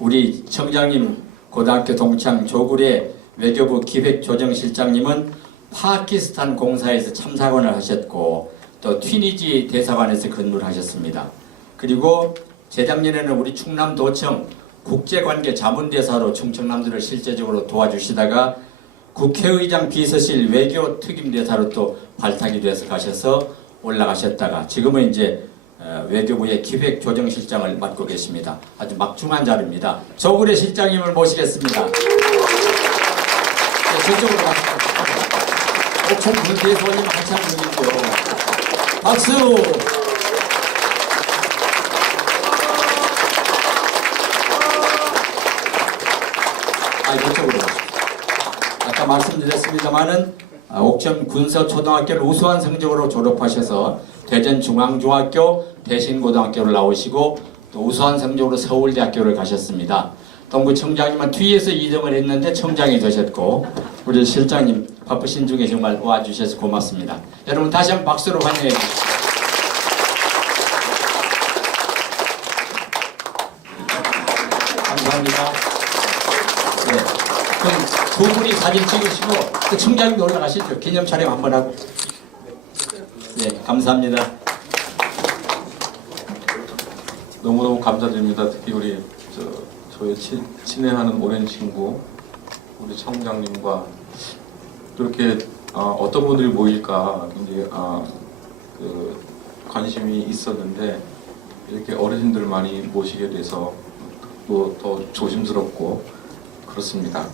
우리 청장님 고등학교 동창 조구래 외교부 기획조정실장님은 파키스탄 공사에서 참사관을 하셨고 또 튀니지 대사관에서 근무를 하셨습니다. 그리고 재작년에는 우리 충남도청 국제관계 자문대사로 충청남도를 실제적으로 도와주시다가 국회의장 비서실 외교특임대사로 또 발탁이 돼서 가셔서 올라가셨다가 지금은 이제 외교부의 기획조정실장을 맡고 계십니다. 아주 막중한 자리입니다. 조구래 실장님을 모시겠습니다. 네, 저쪽으로 가십시오. 옥천 군대소님 한참 중이고요. 박수! 이쪽으로 가십시오. 아까 말씀드렸습니다마는 옥천 군서초등학교를 우수한 성적으로 졸업하셔서 대전중앙중학교 대신고등학교를 나오시고 또 우수한 성적으로 서울대학교를 가셨습니다. 동부청장님은 뒤에서 2등을 했는데 청장이 되셨고 우리 실장님 바쁘신 중에 정말 와주셔서 고맙습니다. 여러분 다시 한번 박수로 환영해 주십시오. 감사합니다. 네, 그럼 두 분이 사진 찍으시고 또 청장님도 올라가시죠. 기념 촬영 한번 하고. 네, 감사합니다. 너무너무 감사드립니다. 특히 우리 저의 친애하는 오랜 친구 우리 청장님과 이렇게 어떤 분들이 모일까 굉장히 관심이 있었는데 이렇게 어르신들 많이 모시게 돼서 또 더 조심스럽고 그렇습니다.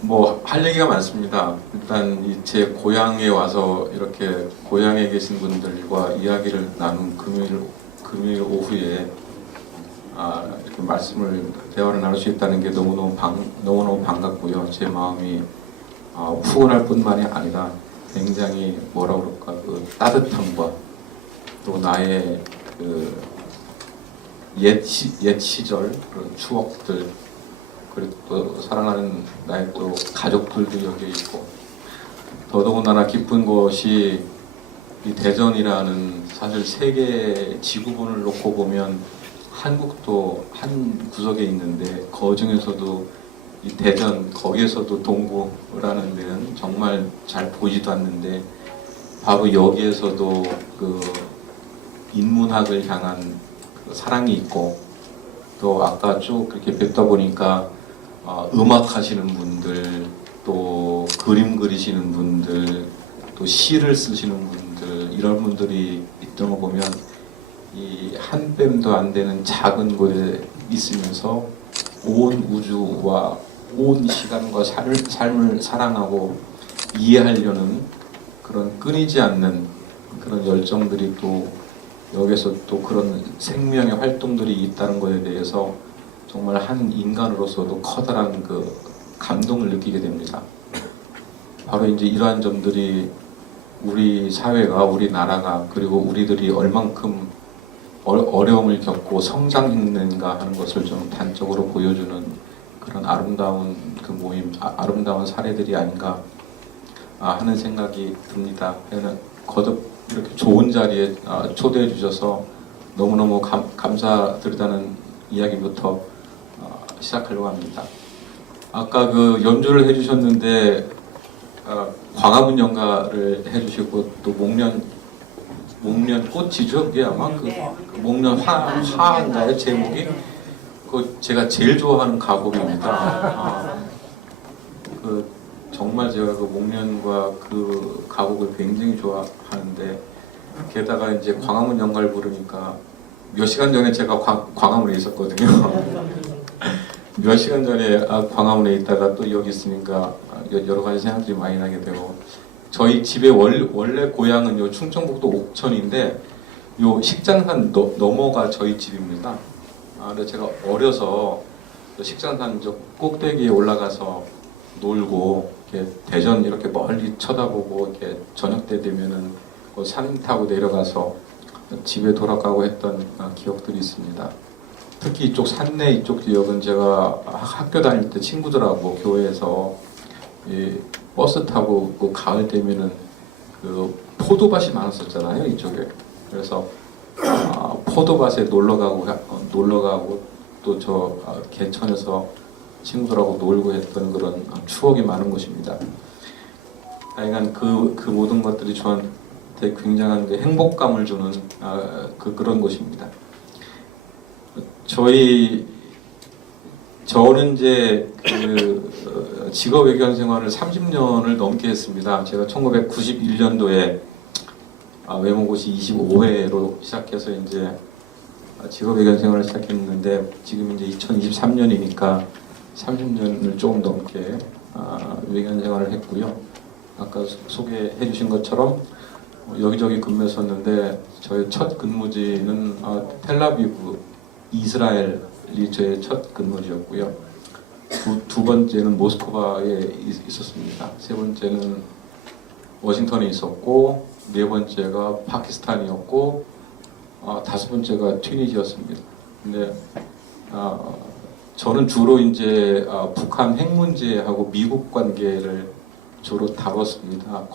뭐 할 얘기가 많습니다. 일단 제 고향에 와서 이렇게 고향에 계신 분들과 이야기를 나눈 금요일 오후에 이렇게 대화를 나눌 수 있다는 게 너무너무 반갑고요. 제 마음이 푸근할 뿐만이 아니라 굉장히 뭐라 그럴까 그 따뜻함과 또 나의 그 옛 시절 그런 추억들 그리고 또 사랑하는 나의 또 가족들도 여기에 있고 더더군다나 기쁜 것이 이 대전이라는 사실 세계 지구본을 놓고 보면 한국도 한 구석에 있는데 그 중에서도 이 대전 거기에서도 동구라는 데는 정말 잘 보이지도 않는데 바로 여기에서도 그 인문학을 향한 그 사랑이 있고 또 아까 쭉 그렇게 뵙다 보니까 음악 하시는 분들 또 그림 그리시는 분들 또 시를 쓰시는 분들 이런 분들이 있던 거 보면 이 한 뼘도 안 되는 작은 곳에 있으면서 온 우주와 온 시간과 삶을 사랑하고 이해하려는 그런 끊이지 않는 그런 열정들이 또 여기서 또 그런 생명의 활동들이 있다는 것에 대해서 정말 한 인간으로서도 커다란 그 감동을 느끼게 됩니다. 바로 이제 이러한 점들이 우리 사회가 우리나라가 그리고 우리들이 얼만큼 어려움을 겪고 성장했는가 하는 것을 좀 단적으로 보여주는 그런 아름다운 그 모임, 아름다운 사례들이 아닌가 하는 생각이 듭니다. 거듭 이렇게 좋은 자리에 초대해 주셔서 너무너무 감사드리다는 이야기부터 시작하려고 합니다. 아까 그 연주를 해주셨는데 광화문 연가를 해주시고 또 목련 꽃이죠. 그게 아마 그 목련 화인가요 제목이? 그 제가 제일 좋아하는 가곡입니다. 그 정말 제가 그 목련과 그 가곡을 굉장히 좋아하는데 게다가 이제 광화문 연가를 부르니까 몇 시간 전에 제가 광화문에 있었거든요. 몇 시간 전에 광화문에 있다가 또 여기 있으니까 여러 가지 생각들이 많이 나게 되고 저희 집의 원래 고향은 요 충청북도 옥천인데 요 식장산 너머가 저희 집입니다. 근데 제가 어려서 식장산 저 꼭대기에 올라가서 놀고 이렇게 대전 이렇게 멀리 쳐다보고 이렇게 저녁 때 되면은 그 산 타고 내려가서 집에 돌아가고 했던 기억들이 있습니다. 특히 이쪽 산내 이쪽 지역은 제가 학교 다닐 때 친구들하고 교회에서 버스 타고 그 가을 되면은 그 포도밭이 많았었잖아요 이쪽에. 그래서 포도밭에 놀러 가고 또 저 개천에서 친구들하고 놀고 했던 그런 추억이 많은 곳입니다. 하여간 그 모든 것들이 저한테 굉장한 행복감을 주는 그런 곳입니다. 저는 이제 직업외교원 생활을 30년을 넘게 했습니다. 제가 1991년도에 외모고시 25회로 시작해서 이제 직업외교원 생활을 시작했는데 지금 이제 2023년이니까 30년을 조금 넘게 외교원 생활을 했고요. 아까 소개해 주신 것처럼 여기저기 근무했었는데 저의 첫 근무지는 텔아비브, 이스라엘이 저의 첫 근무지였고요. 두 번째는 모스크바에 있었습니다. 세 번째는 워싱턴에 있었고 네 번째가 파키스탄이었고 다섯 번째가 튀니지였습니다. 근데 저는 주로 이제 북한 핵 문제하고 미국 관계를 주로 다뤘습니다.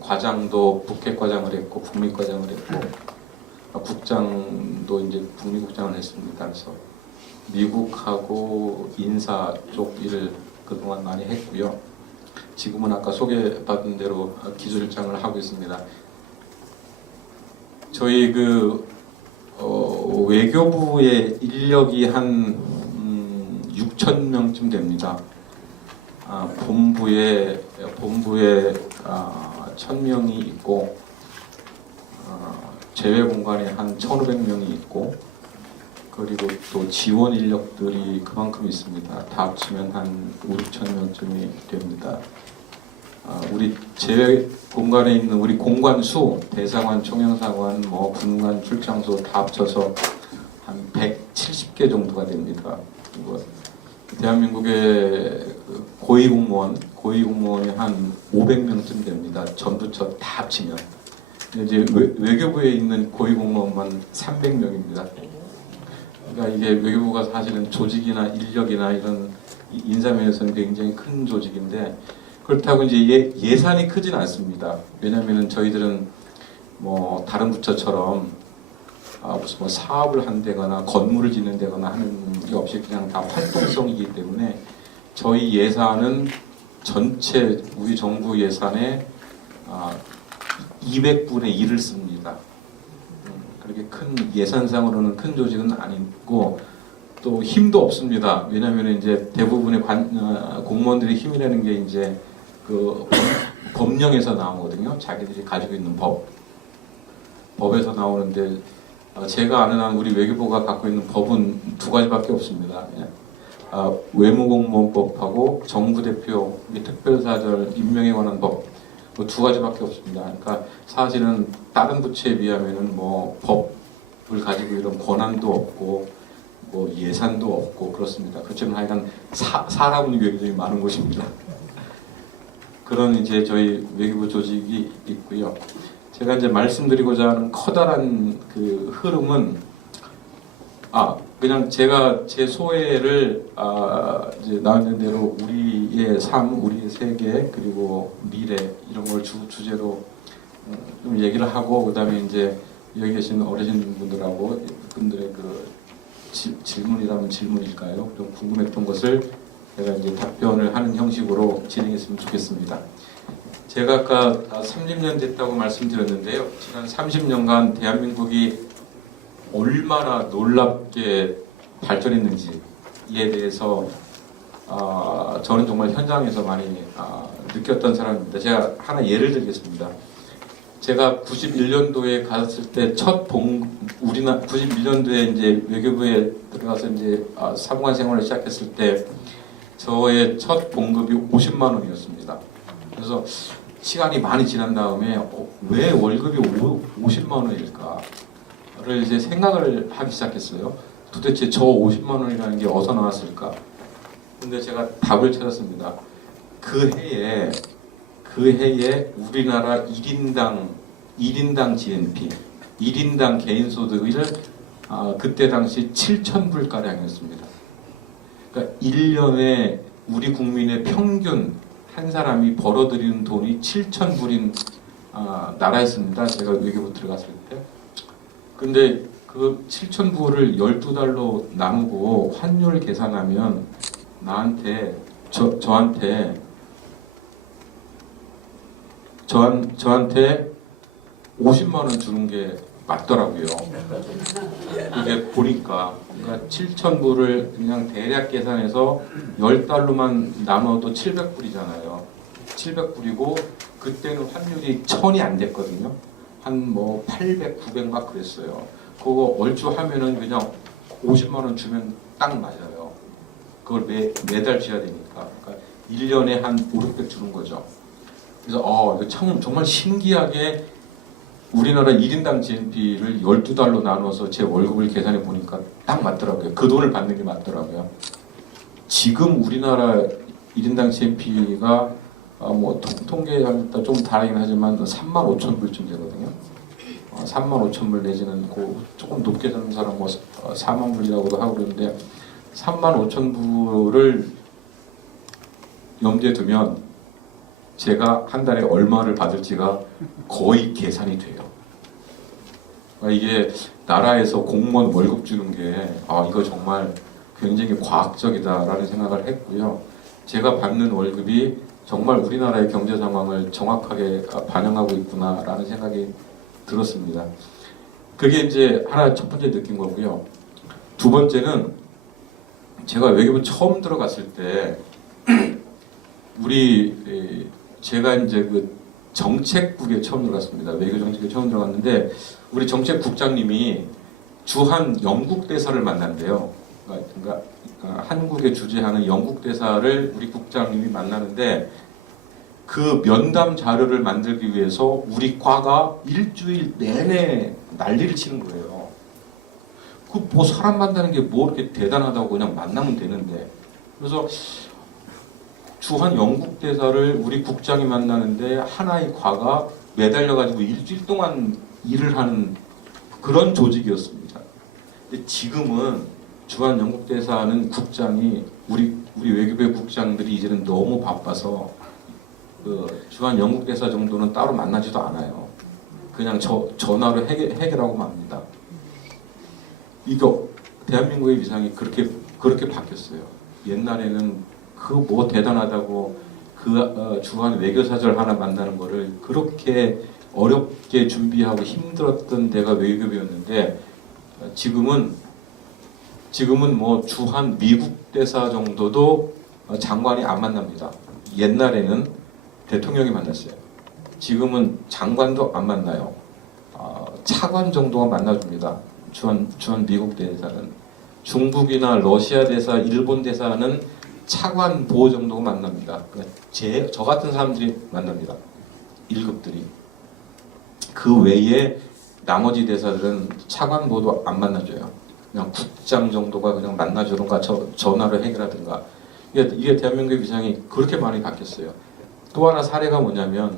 과장도 북핵 과장을 했고 북미 과장을 했고 국장도 이제 북미 국장을 했습니다. 그래서 미국하고 인사 쪽 일을 그동안 많이 했고요. 지금은 아까 소개받은 대로 기술장을 하고 있습니다. 저희 외교부의 인력이 한 6천 명쯤 됩니다. 본부에 1,000명이 있고 제외 공간에 한 1,500명이 있고 그리고 또 지원 인력들이 그만큼 있습니다. 다 합치면 한 5,000명쯤이 됩니다. 우리 제외 공간에 있는 우리 공관수, 대사관, 총영사관, 군관, 출장소 다 합쳐서 한 170개 정도가 됩니다. 그리고 대한민국의 고위공무원이 한 500명쯤 됩니다. 전부처 다 합치면. 이제 외교부에 있는 고위공무원만 300명입니다. 그러니까 이게 외교부가 사실은 조직이나 인력이나 이런 인사면에서는 굉장히 큰 조직인데 그렇다고 이제 예산이 크진 않습니다. 왜냐하면 저희들은 다른 부처처럼 무슨 사업을 한다거나 건물을 짓는다거나 하는 게 없이 그냥 다 활동성이기 때문에 저희 예산은 전체 우리 정부 예산의 200분의 1을 씁니다. 그렇게 큰 예산상으로는 큰 조직은 아니고 또 힘도 없습니다. 왜냐하면 이제 대부분의 공무원들이 힘이라는 게 이제 법령에서 나오거든요. 자기들이 가지고 있는 법에서 나오는데 제가 아는 한 우리 외교부가 갖고 있는 법은 두 가지밖에 없습니다. 외무공무원법하고 정부대표 특별사절 임명에 관한 법 두 가지밖에 없습니다. 그러니까 사실은 다른 부처에 비하면은 법을 가지고 이런 권한도 없고 예산도 없고 그렇습니다. 그렇지만 하여간 사람은 굉장히 많은 곳입니다. 그런 이제 저희 외교부 조직이 있고요. 제가 이제 말씀드리고자 하는 커다란 그 흐름은 그냥 제가 제 소회를 이제 나왔는 대로 우리의 삶, 우리의 세계 그리고 미래 이런 걸 주제로 좀 얘기를 하고 그다음에 이제 여기 계신 어르신분들하고 분들의 그 질문이라면 질문일까요? 좀 궁금했던 것을 제가 이제 답변을 하는 형식으로 진행했으면 좋겠습니다. 제가 아까 30년 됐다고 말씀드렸는데요. 지난 30년간 대한민국이 얼마나 놀랍게 발전했는지에 대해서 저는 정말 현장에서 많이 느꼈던 사람입니다. 제가 하나 예를 들겠습니다. 제가 91년도에 갔을 때 91년도에 이제 외교부에 들어가서 이제 사무관 생활을 시작했을 때 저의 첫 봉급이 50만 원이었습니다. 그래서 시간이 많이 지난 다음에 왜 월급이 50만 원일까를 이제 생각을 하기 시작했어요. 도대체 저 50만 원이라는 게 어디서 나왔을까? 근데 제가 답을 찾았습니다. 그 해에 우리나라 1인당 GNP, 1인당 개인소득을 그때 당시 7,000불가량이었습니다. 그러니까 1년에 우리 국민의 평균 한 사람이 벌어들이는 돈이 7,000불인 나라였습니다. 제가 외교부 들어갔을 때. 근데 그 7,000불을 12달로 나누고 환율 계산하면 나한테 저한테 50만 원 주는 게 맞더라고요. 그게 보니까 그러니까 7,000불을 그냥 대략 계산해서 10달러만 나눠도 700불이잖아요. 700불이고 그때는 환율이 1000이 안 됐거든요. 한 뭐 800, 900 막 그랬어요. 그거 얼추 하면은 그냥 50만 원 주면 딱 맞아요. 그걸 매달 줘야 되니까. 그러니까 1년에 한 5, 600 주는 거죠. 그래서 이거 참 정말 신기하게 우리나라 1인당 GNP를 12달로 나눠서 제 월급을 계산해 보니까 딱 맞더라고요. 그 돈을 받는 게 맞더라고요. 지금 우리나라 1인당 GNP가 뭐 통계할 때 좀 다르긴 하지만 35,000불쯤 되거든요. 35,000불 내지는 조금 높게 사는 사람 뭐 4만 불이라고도 하고 그러는데 35,000불을 염두에 두면 제가 한 달에 얼마를 받을지가 거의 계산이 돼요. 이게 나라에서 공무원 월급 주는 게 이거 정말 굉장히 과학적이다라는 생각을 했고요. 제가 받는 월급이 정말 우리나라의 경제 상황을 정확하게 반영하고 있구나라는 생각이 들었습니다. 그게 이제 하나 첫 번째 느낀 거고요. 두 번째는 제가 외교부 처음 들어갔을 때 제가 이제 그 정책국에 처음 들어갔습니다. 외교 정책에 처음 들어갔는데 우리 정책국장님이 주한 영국 대사를 만난대요. 그러니까 한국에 주재하는 영국 대사를 우리 국장님이 만나는데 그 면담 자료를 만들기 위해서 우리 과가 일주일 내내 난리를 치는 거예요. 그 뭐 사람 만나는 게 뭐 이렇게 대단하다고 그냥 만나면 되는데. 그래서 주한 영국 대사를 우리 국장이 만나는데 하나의 과가 매달려 가지고 일주일 동안 일을 하는 그런 조직이었습니다. 근데 지금은 주한 영국 대사는 국장이 우리 외교부의 국장들이 이제는 너무 바빠서 그 주한 영국 대사 정도는 따로 만나지도 않아요. 그냥 전화로 해결하고 맙니다. 이거 대한민국의 위상이 그렇게 바뀌었어요. 옛날에는 그 뭐 대단하다고 주한 외교사절 하나 만나는 거를 그렇게 어렵게 준비하고 힘들었던 데가 외교부였는데 지금은 뭐 주한 미국 대사 정도도 장관이 안 만납니다. 옛날에는 대통령이 만났어요. 지금은 장관도 안 만나요. 차관 정도가 만나줍니다. 주한 미국 대사는. 중국이나 러시아 대사, 일본 대사는 차관 보호 정도가 만납니다. 그러니까 저 같은 사람들이 만납니다. 1급들이. 그 외에 나머지 대사들은 차관 보호도 안 만나줘요. 그냥 국장 정도가 그냥 만나주든가 전화로 해결하든가. 이게 대한민국의 위상이 그렇게 많이 바뀌었어요. 또 하나 사례가 뭐냐면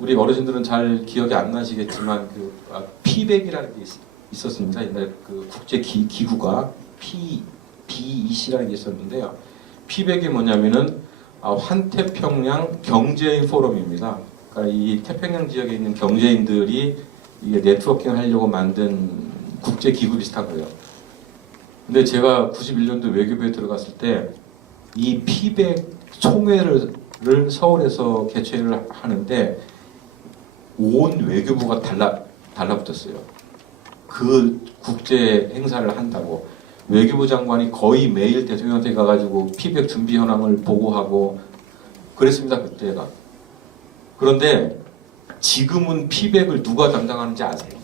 우리 어르신들은 잘 기억이 안 나시겠지만 그 피백이라는 게 있었습니다. 옛날 그 국제 기구가 BEC라는 게 있었는데요. 피백이 뭐냐면은 환태평양 경제인 포럼입니다. 그러니까 이 태평양 지역에 있는 경제인들이 이게 네트워킹 하려고 만든 국제 기구 비슷한 거예요. 근데 제가 91년도 외교부에 들어갔을 때 이 피백 총회를 서울에서 개최를 하는데 온 외교부가 달라붙었어요. 그 국제 행사를 한다고. 외교부 장관이 거의 매일 대통령한테 가가지고 피백 준비 현황을 보고하고 그랬습니다. 그때가. 그런데 지금은 피백을 누가 담당하는지 아세요?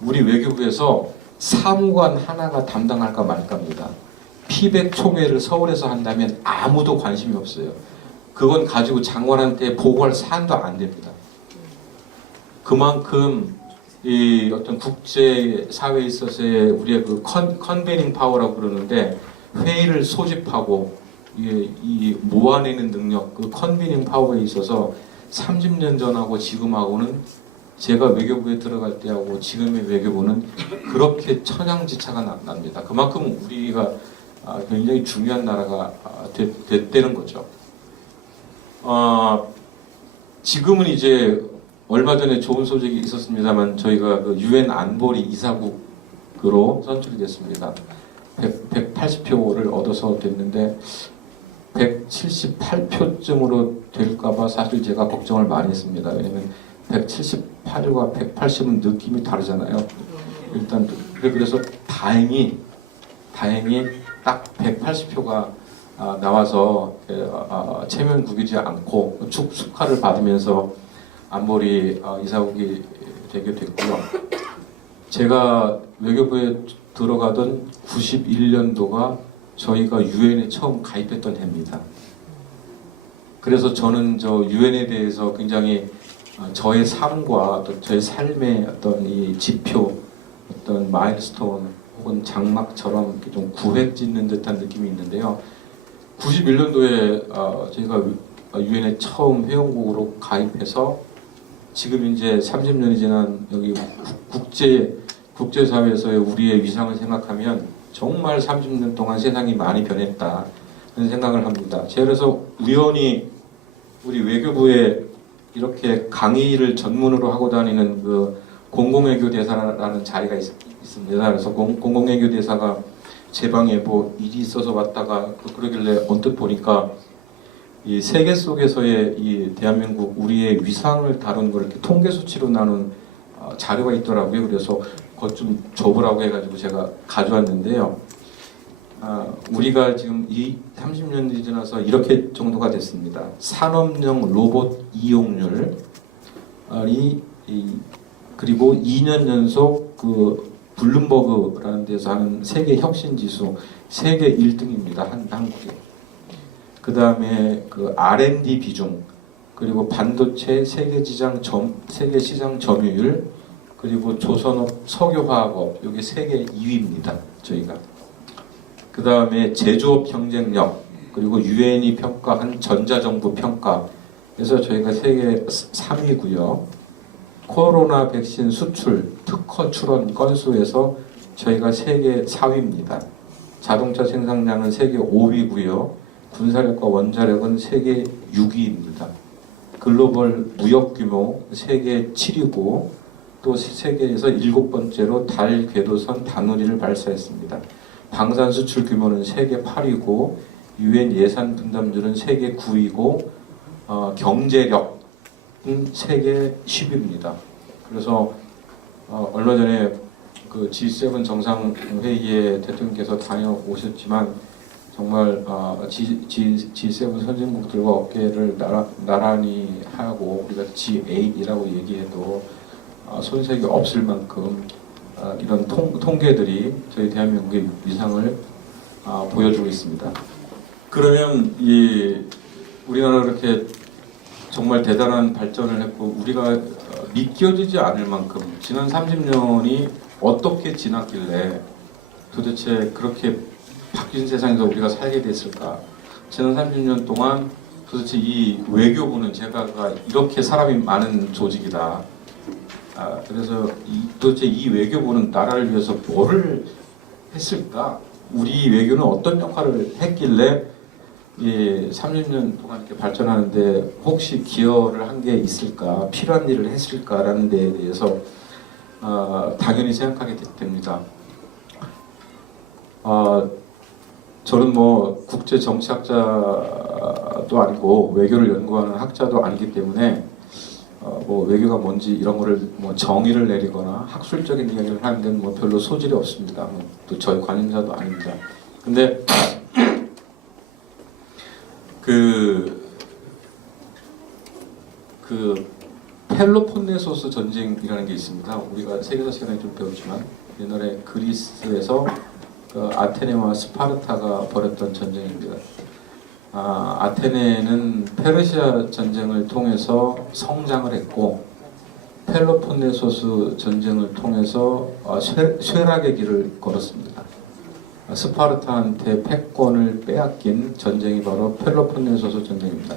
우리 외교부에서 사무관 하나가 담당할까 말까입니다. 피백 총회를 서울에서 한다면 아무도 관심이 없어요. 그건 가지고 장관한테 보고할 사안도 안 됩니다. 그만큼 이 어떤 국제 사회에 있어서의 우리의 그 컨베닝 파워라고 그러는데 회의를 소집하고 이 모아내는 능력, 그 컨베닝 파워에 있어서 30년 전하고 지금하고는 제가 외교부에 들어갈 때하고 지금의 외교부는 그렇게 천양지차가 납니다. 그만큼 우리가 굉장히 중요한 나라가 됐다는 거죠. 지금은 이제 얼마 전에 좋은 소식이 있었습니다만 저희가 그 유엔 안보리 이사국으로 선출이 됐습니다. 180표를 얻어서 됐는데 178표쯤으로 될까봐 사실 제가 걱정을 많이 했습니다. 왜냐면 178과 180은 느낌이 다르잖아요. 일단 그래서 다행히 딱 180표가 나와서 체면구기지 않고 축하를 받으면서 안보리 이사국이 되게 됐고요. 제가 외교부에 들어가던 91년도가 저희가 유엔에 처음 가입했던 해입니다. 그래서 저는 저 유엔에 대해서 굉장히 저의 삶과 또 저의 삶의 어떤 이 지표, 어떤 마일스톤 혹은 장막처럼 이렇게 좀 구획짓는 듯한 느낌이 있는데요. 91년도에 저희가 유엔에 처음 회원국으로 가입해서 지금 이제 30년이 지난 여기 국제사회에서의 우리의 위상을 생각하면 정말 30년 동안 세상이 많이 변했다 그런 생각을 합니다. 제가 그래서 우연히 우리 외교부에 이렇게 강의를 전문으로 하고 다니는 그 공공외교 대사라는 자리가 있습니다. 그래서 공공외교 대사가 제 방에 뭐 일이 있어서 왔다가 그러길래 언뜻 보니까 이 세계 속에서의 이 대한민국 우리의 위상을 다룬 걸 이렇게 통계 수치로 나눈 자료가 있더라고요. 그래서 그것 좀 줘보라고 해가지고 제가 가져왔는데요. 우리가 지금 이 30년이 지나서 이렇게 정도가 됐습니다. 산업용 로봇 이용률이 그리고 2년 연속 그 블룸버그라는 데서 하는 세계 혁신 지수 세계 1등입니다. 한국이. 그 다음에 그 R&D 비중 그리고 반도체 세계 시장 점유율 그리고 조선업 석유화학업 여기 세계 2위입니다. 저희가. 그 다음에 제조업 경쟁력 그리고 유엔이 평가한 전자정부 평가 그래서 저희가 세계 3위고요. 코로나 백신 수출 특허 출원 건수에서 저희가 세계 4위입니다. 자동차 생산량은 세계 5위고요. 군사력과 원자력은 세계 6위입니다. 글로벌 무역 규모 세계 7위고 또 세계에서 7번째로 달 궤도선 단우리를 발사했습니다. 방산 수출 규모는 세계 8위고 유엔 예산 분담률은 세계 9위고 경제력은 세계 10위입니다. 그래서 얼마 전에 그 G7 정상회의에 대통령께서 다녀오셨지만 정말 G7 선진국들과 어깨를 나란히 하고 우리가 G8이라고 얘기해도 손색이 없을 만큼 이런 통계들이 저희 대한민국의 위상을 보여주고 있습니다. 그러면 우리나라가 그렇게 정말 대단한 발전을 했고 우리가 믿겨지지 않을 만큼 지난 30년이 어떻게 지났길래 도대체 그렇게 바뀐 세상에서 우리가 살게 됐을까? 지난 30년 동안 도대체 이 외교부는 제가 이렇게 사람이 많은 조직이다. 그래서 도대체 이 외교부는 나라를 위해서 뭐를 했을까? 우리 외교는 어떤 역할을 했길래 30년 동안 이렇게 발전하는데 혹시 기여를 한 게 있을까? 필요한 일을 했을까라는 데에 대해서 당연히 생각하게 됩니다. 저는 뭐 국제 정치학자도 아니고 외교를 연구하는 학자도 아니기 때문에 뭐 외교가 뭔지 이런 거를 뭐 정의를 내리거나 학술적인 이야기를 하는 데는 뭐 별로 소질이 없습니다. 또 저희 관심사도 아닙니다. 근데 그 펠로폰네소스 전쟁이라는 게 있습니다. 우리가 세계사 시간에 좀 배웠지만 옛날에 그리스에서 그 아테네와 스파르타가 벌였던 전쟁입니다. 아테네는 페르시아 전쟁을 통해서 성장을 했고 펠로폰네소스 전쟁을 통해서 쇠락의 길을 걸었습니다. 스파르타한테 패권을 빼앗긴 전쟁이 바로 펠로폰네소스 전쟁입니다.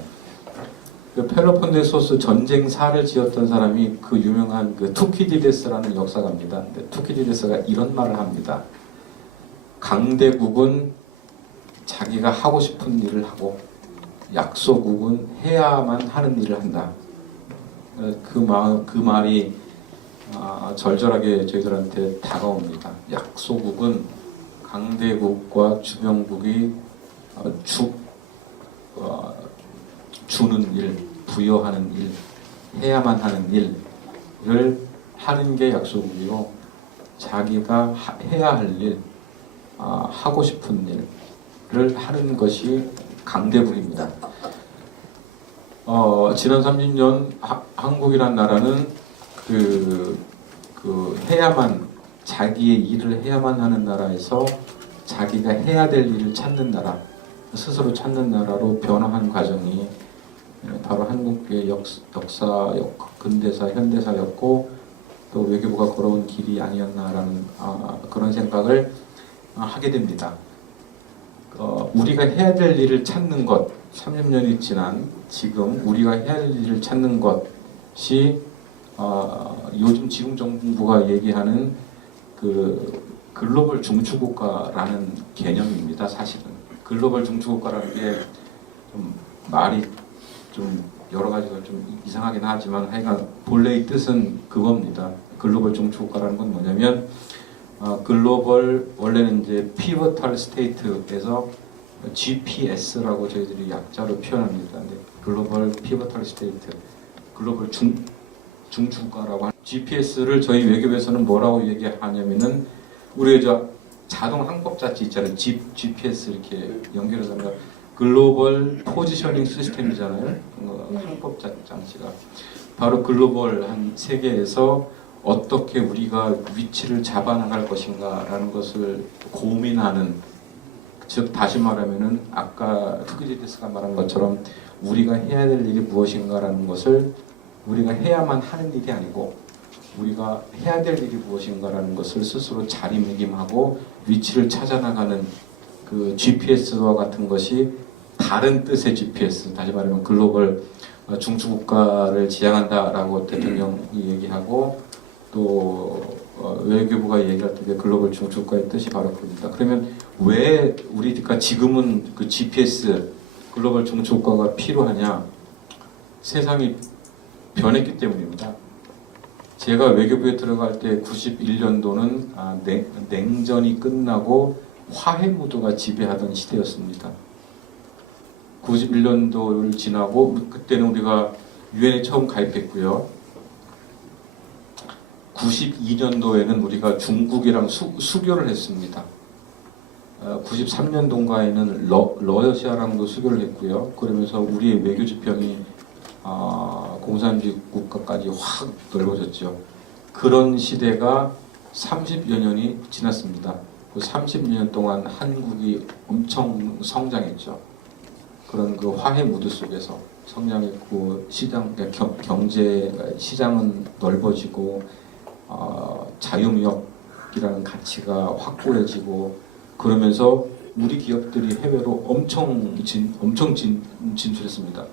그 펠로폰네소스 전쟁사를 지었던 사람이 그 유명한 그 투키디데스라는 역사가입니다. 투키디데스가 이런 말을 합니다. 강대국은 자기가 하고 싶은 일을 하고 약소국은 해야만 하는 일을 한다. 그 말이 절절하게 저희들한테 다가옵니다. 약소국은 강대국과 주변국이 주는 일, 부여하는 일, 해야만 하는 일을 하는 게 약소국이고, 자기가 해야 할 일, 하고 싶은 일을 하는 것이 강대국입니다. 지난 30년 한국이란 나라는 그 해야만, 자기의 일을 해야만 하는 나라에서 자기가 해야 될 일을 찾는 나라, 스스로 찾는 나라로 변화한 과정이 바로 한국의 역사, 근대사, 현대사였고, 또 외교부가 걸어온 길이 아니었나라는 그런 생각을 하게 됩니다. 우리가 해야 될 일을 찾는 것, 30년이 지난 지금 우리가 해야 될 일을 찾는 것이 요즘 지금 정부가 얘기하는 그 글로벌 중추국가라는 개념입니다. 사실은 글로벌 중추국가라는 게 좀 말이 좀 여러 가지가 좀 이상하긴 하지만 하여간 본래의 뜻은 그겁니다. 글로벌 중추국가라는 건 뭐냐면 글로벌, 원래는 이제 피보탈 스테이트에서 GPS라고 저희들이 약자로 표현합니다. 근데 글로벌 피보탈 스테이트, 글로벌 중추국가라고 하는 GPS를 저희 외교부에서는 뭐라고 얘기하냐면은 우리 저 자동 항법자치 있잖아요. GPS 이렇게 연결해서 글로벌 포지셔닝 시스템이잖아요. 항법장치가 바로 글로벌 한 세계에서 어떻게 우리가 위치를 잡아나갈 것인가라는 것을 고민하는, 즉 다시 말하면은 아까 투키디디스가 말한 것처럼 우리가 해야 될 일이 무엇인가라는 것을 우리가 해야만 하는 일이 아니고 우리가 해야 될 일이 무엇인가라는 것을 스스로 자리매김하고 위치를 찾아나가는 그 GPS와 같은 것이 다른 뜻의 GPS, 다시 말하면 글로벌 중추국가를 지향한다라고 대통령이 얘기하고 또 외교부가 얘기할 때 글로벌 중추국가의 뜻이 바로 그겁니다. 그러면 왜 우리가 지금은 그 GPS 글로벌 중추국가가 필요하냐? 세상이 변했기 때문입니다. 제가 외교부에 들어갈 때 91년도는 냉전이 끝나고 화해 무드가 지배하던 시대였습니다. 91년도를 지나고 그때는 우리가 유엔에 처음 가입했고요. 92년도에는 우리가 중국이랑 수교를 했습니다. 93년도인가에는 러시아랑도 수교를 했고요. 그러면서 우리의 외교 지평이 공산주의 국가까지 확 넓어졌죠. 그런 시대가 30여 년이 지났습니다. 그 30년 동안 한국이 엄청 성장했죠. 그런 그 화해 무드 속에서 성장했고 시장 경제 시장은 넓어지고 자유무역이라는 가치가 확고해지고 그러면서 우리 기업들이 해외로 엄청 진출했습니다.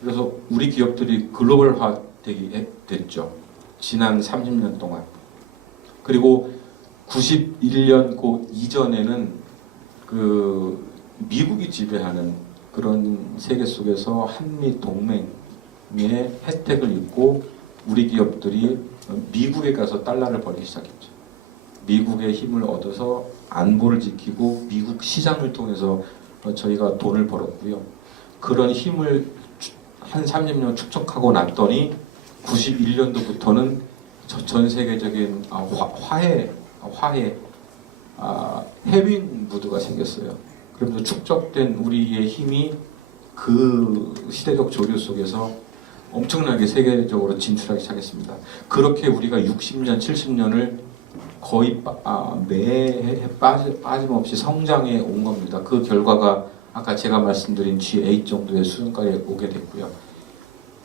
그래서 우리 기업들이 글로벌화 되게 됐죠. 지난 30년 동안. 그리고 91년 그 이전에는 그 미국이 지배하는 그런 세계 속에서 한미 동맹의 혜택을 입고 우리 기업들이 미국에 가서 달러를 벌기 시작했죠. 미국의 힘을 얻어서 안보를 지키고 미국 시장을 통해서 저희가 돈을 벌었고요. 그런 힘을 한 30년 축적하고 났더니 91년도부터는 전 세계적인 해빙 무드가 생겼어요. 그러면서 축적된 우리의 힘이 그 시대적 조류 속에서 엄청나게 세계적으로 진출하기 시작했습니다. 그렇게 우리가 60년, 70년을 거의 매해 빠짐없이 성장해 온 겁니다. 그 결과가 아까 제가 말씀드린 G8 정도의 수준까지 오게 됐고요.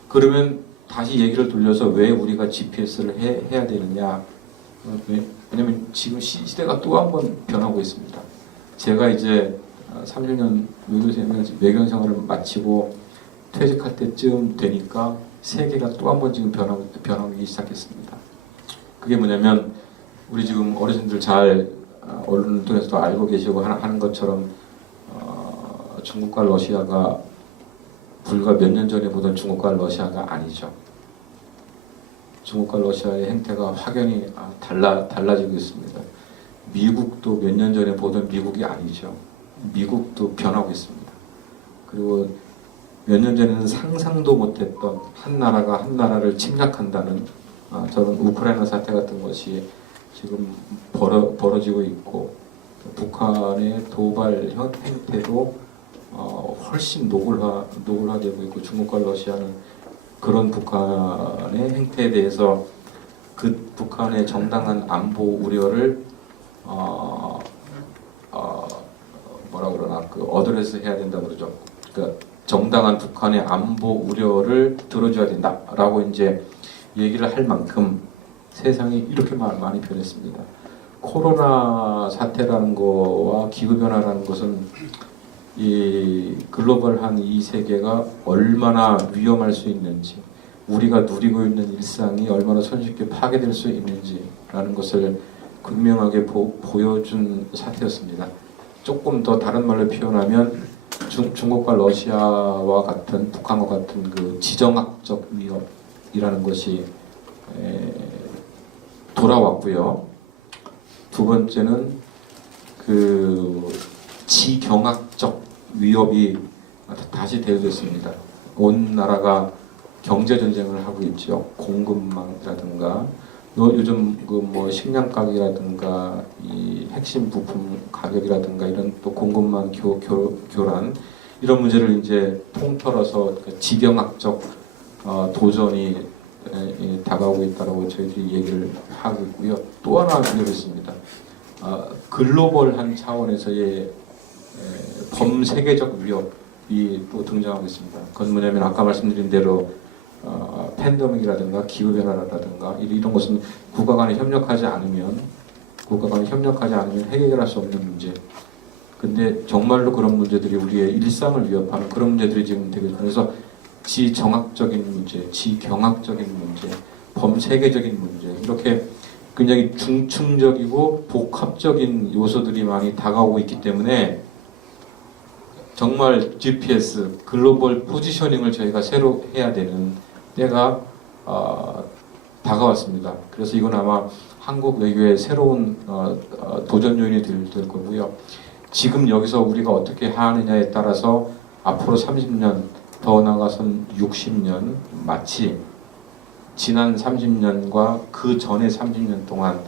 그러면 다시 얘기를 돌려서 왜 우리가 GPS를 해야 되느냐? 왜냐면 지금 시대가 또 한 번 변하고 있습니다. 제가 이제 30년 외교 생활을 마치고 퇴직할 때쯤 되니까 세계가 또 한 번 지금 변하기 시작했습니다. 그게 뭐냐면 우리 지금 어르신들 잘 언론을 통해서도 알고 계시고 하는 것처럼 중국과 러시아가 불과 몇 년 전에 보던 중국과 러시아가 아니죠. 중국과 러시아의 행태가 확연히 달라지고 있습니다. 미국도 몇 년 전에 보던 미국이 아니죠. 미국도 변하고 있습니다. 그리고 몇 년 전에는 상상도 못했던 한 나라가 한 나라를 침략한다는 저런 우크라이나 사태 같은 것이 지금 벌어지고 있고, 북한의 도발 행태도 훨씬 노골화되고 있고, 중국과 러시아는 그런 북한의 행태에 대해서 그 북한의 정당한 안보 우려를 뭐라 그러나 어드레스 해야 된다고 그러죠. 그러니까 정당한 북한의 안보 우려를 들어줘야 된다라고 이제 얘기를 할 만큼 세상이 이렇게 많이 변했습니다. 코로나 사태라는 거와 기후 변화라는 것은 이 글로벌한 이 세계가 얼마나 위험할 수 있는지, 우리가 누리고 있는 일상이 얼마나 손쉽게 파괴될 수 있는지라는 것을 극명하게 보여준 사태였습니다. 조금 더 다른 말로 표현하면 중국과 러시아와 같은, 북한과 같은 그 지정학적 위협이라는 것이 돌아왔고요. 두 번째는 그 지경학적 위협이 다시 대두됐습니다. 온 나라가 경제 전쟁을 하고 있죠. 공급망이라든가 요즘 그 뭐 식량 가격이라든가 이 핵심 부품 가격이라든가 이런 또 공급망 교란 이런 문제를 이제 통틀어서 지경학적 도전이 다가오고 있다고 저희들이 얘기를 하고 있고요. 또 하나 위협이 있습니다. 글로벌한 차원에서의 범세계적 위협이 또 등장하고 있습니다. 그건 뭐냐면 아까 말씀드린 대로 팬데믹이라든가 기후변화라든가 이런 것은 국가 간에 협력하지 않으면 해결할 수 없는 문제. 근데 정말로 그런 문제들이 우리의 일상을 위협하는 그런 문제들이 지금 되고 있습니다. 그래서 지정학적인 문제, 지경학적인 문제, 범세계적인 문제, 이렇게 굉장히 중층적이고 복합적인 요소들이 많이 다가오고 있기 때문에 정말 GPS, 글로벌 포지셔닝을 저희가 새로 해야 되는 때가 다가왔습니다. 그래서 이건 아마 한국 외교의 새로운 도전 요인이 될 거고요. 지금 여기서 우리가 어떻게 하느냐에 따라서 앞으로 30년, 더 나아가선 60년, 마치 지난 30년과 그 전의 30년 동안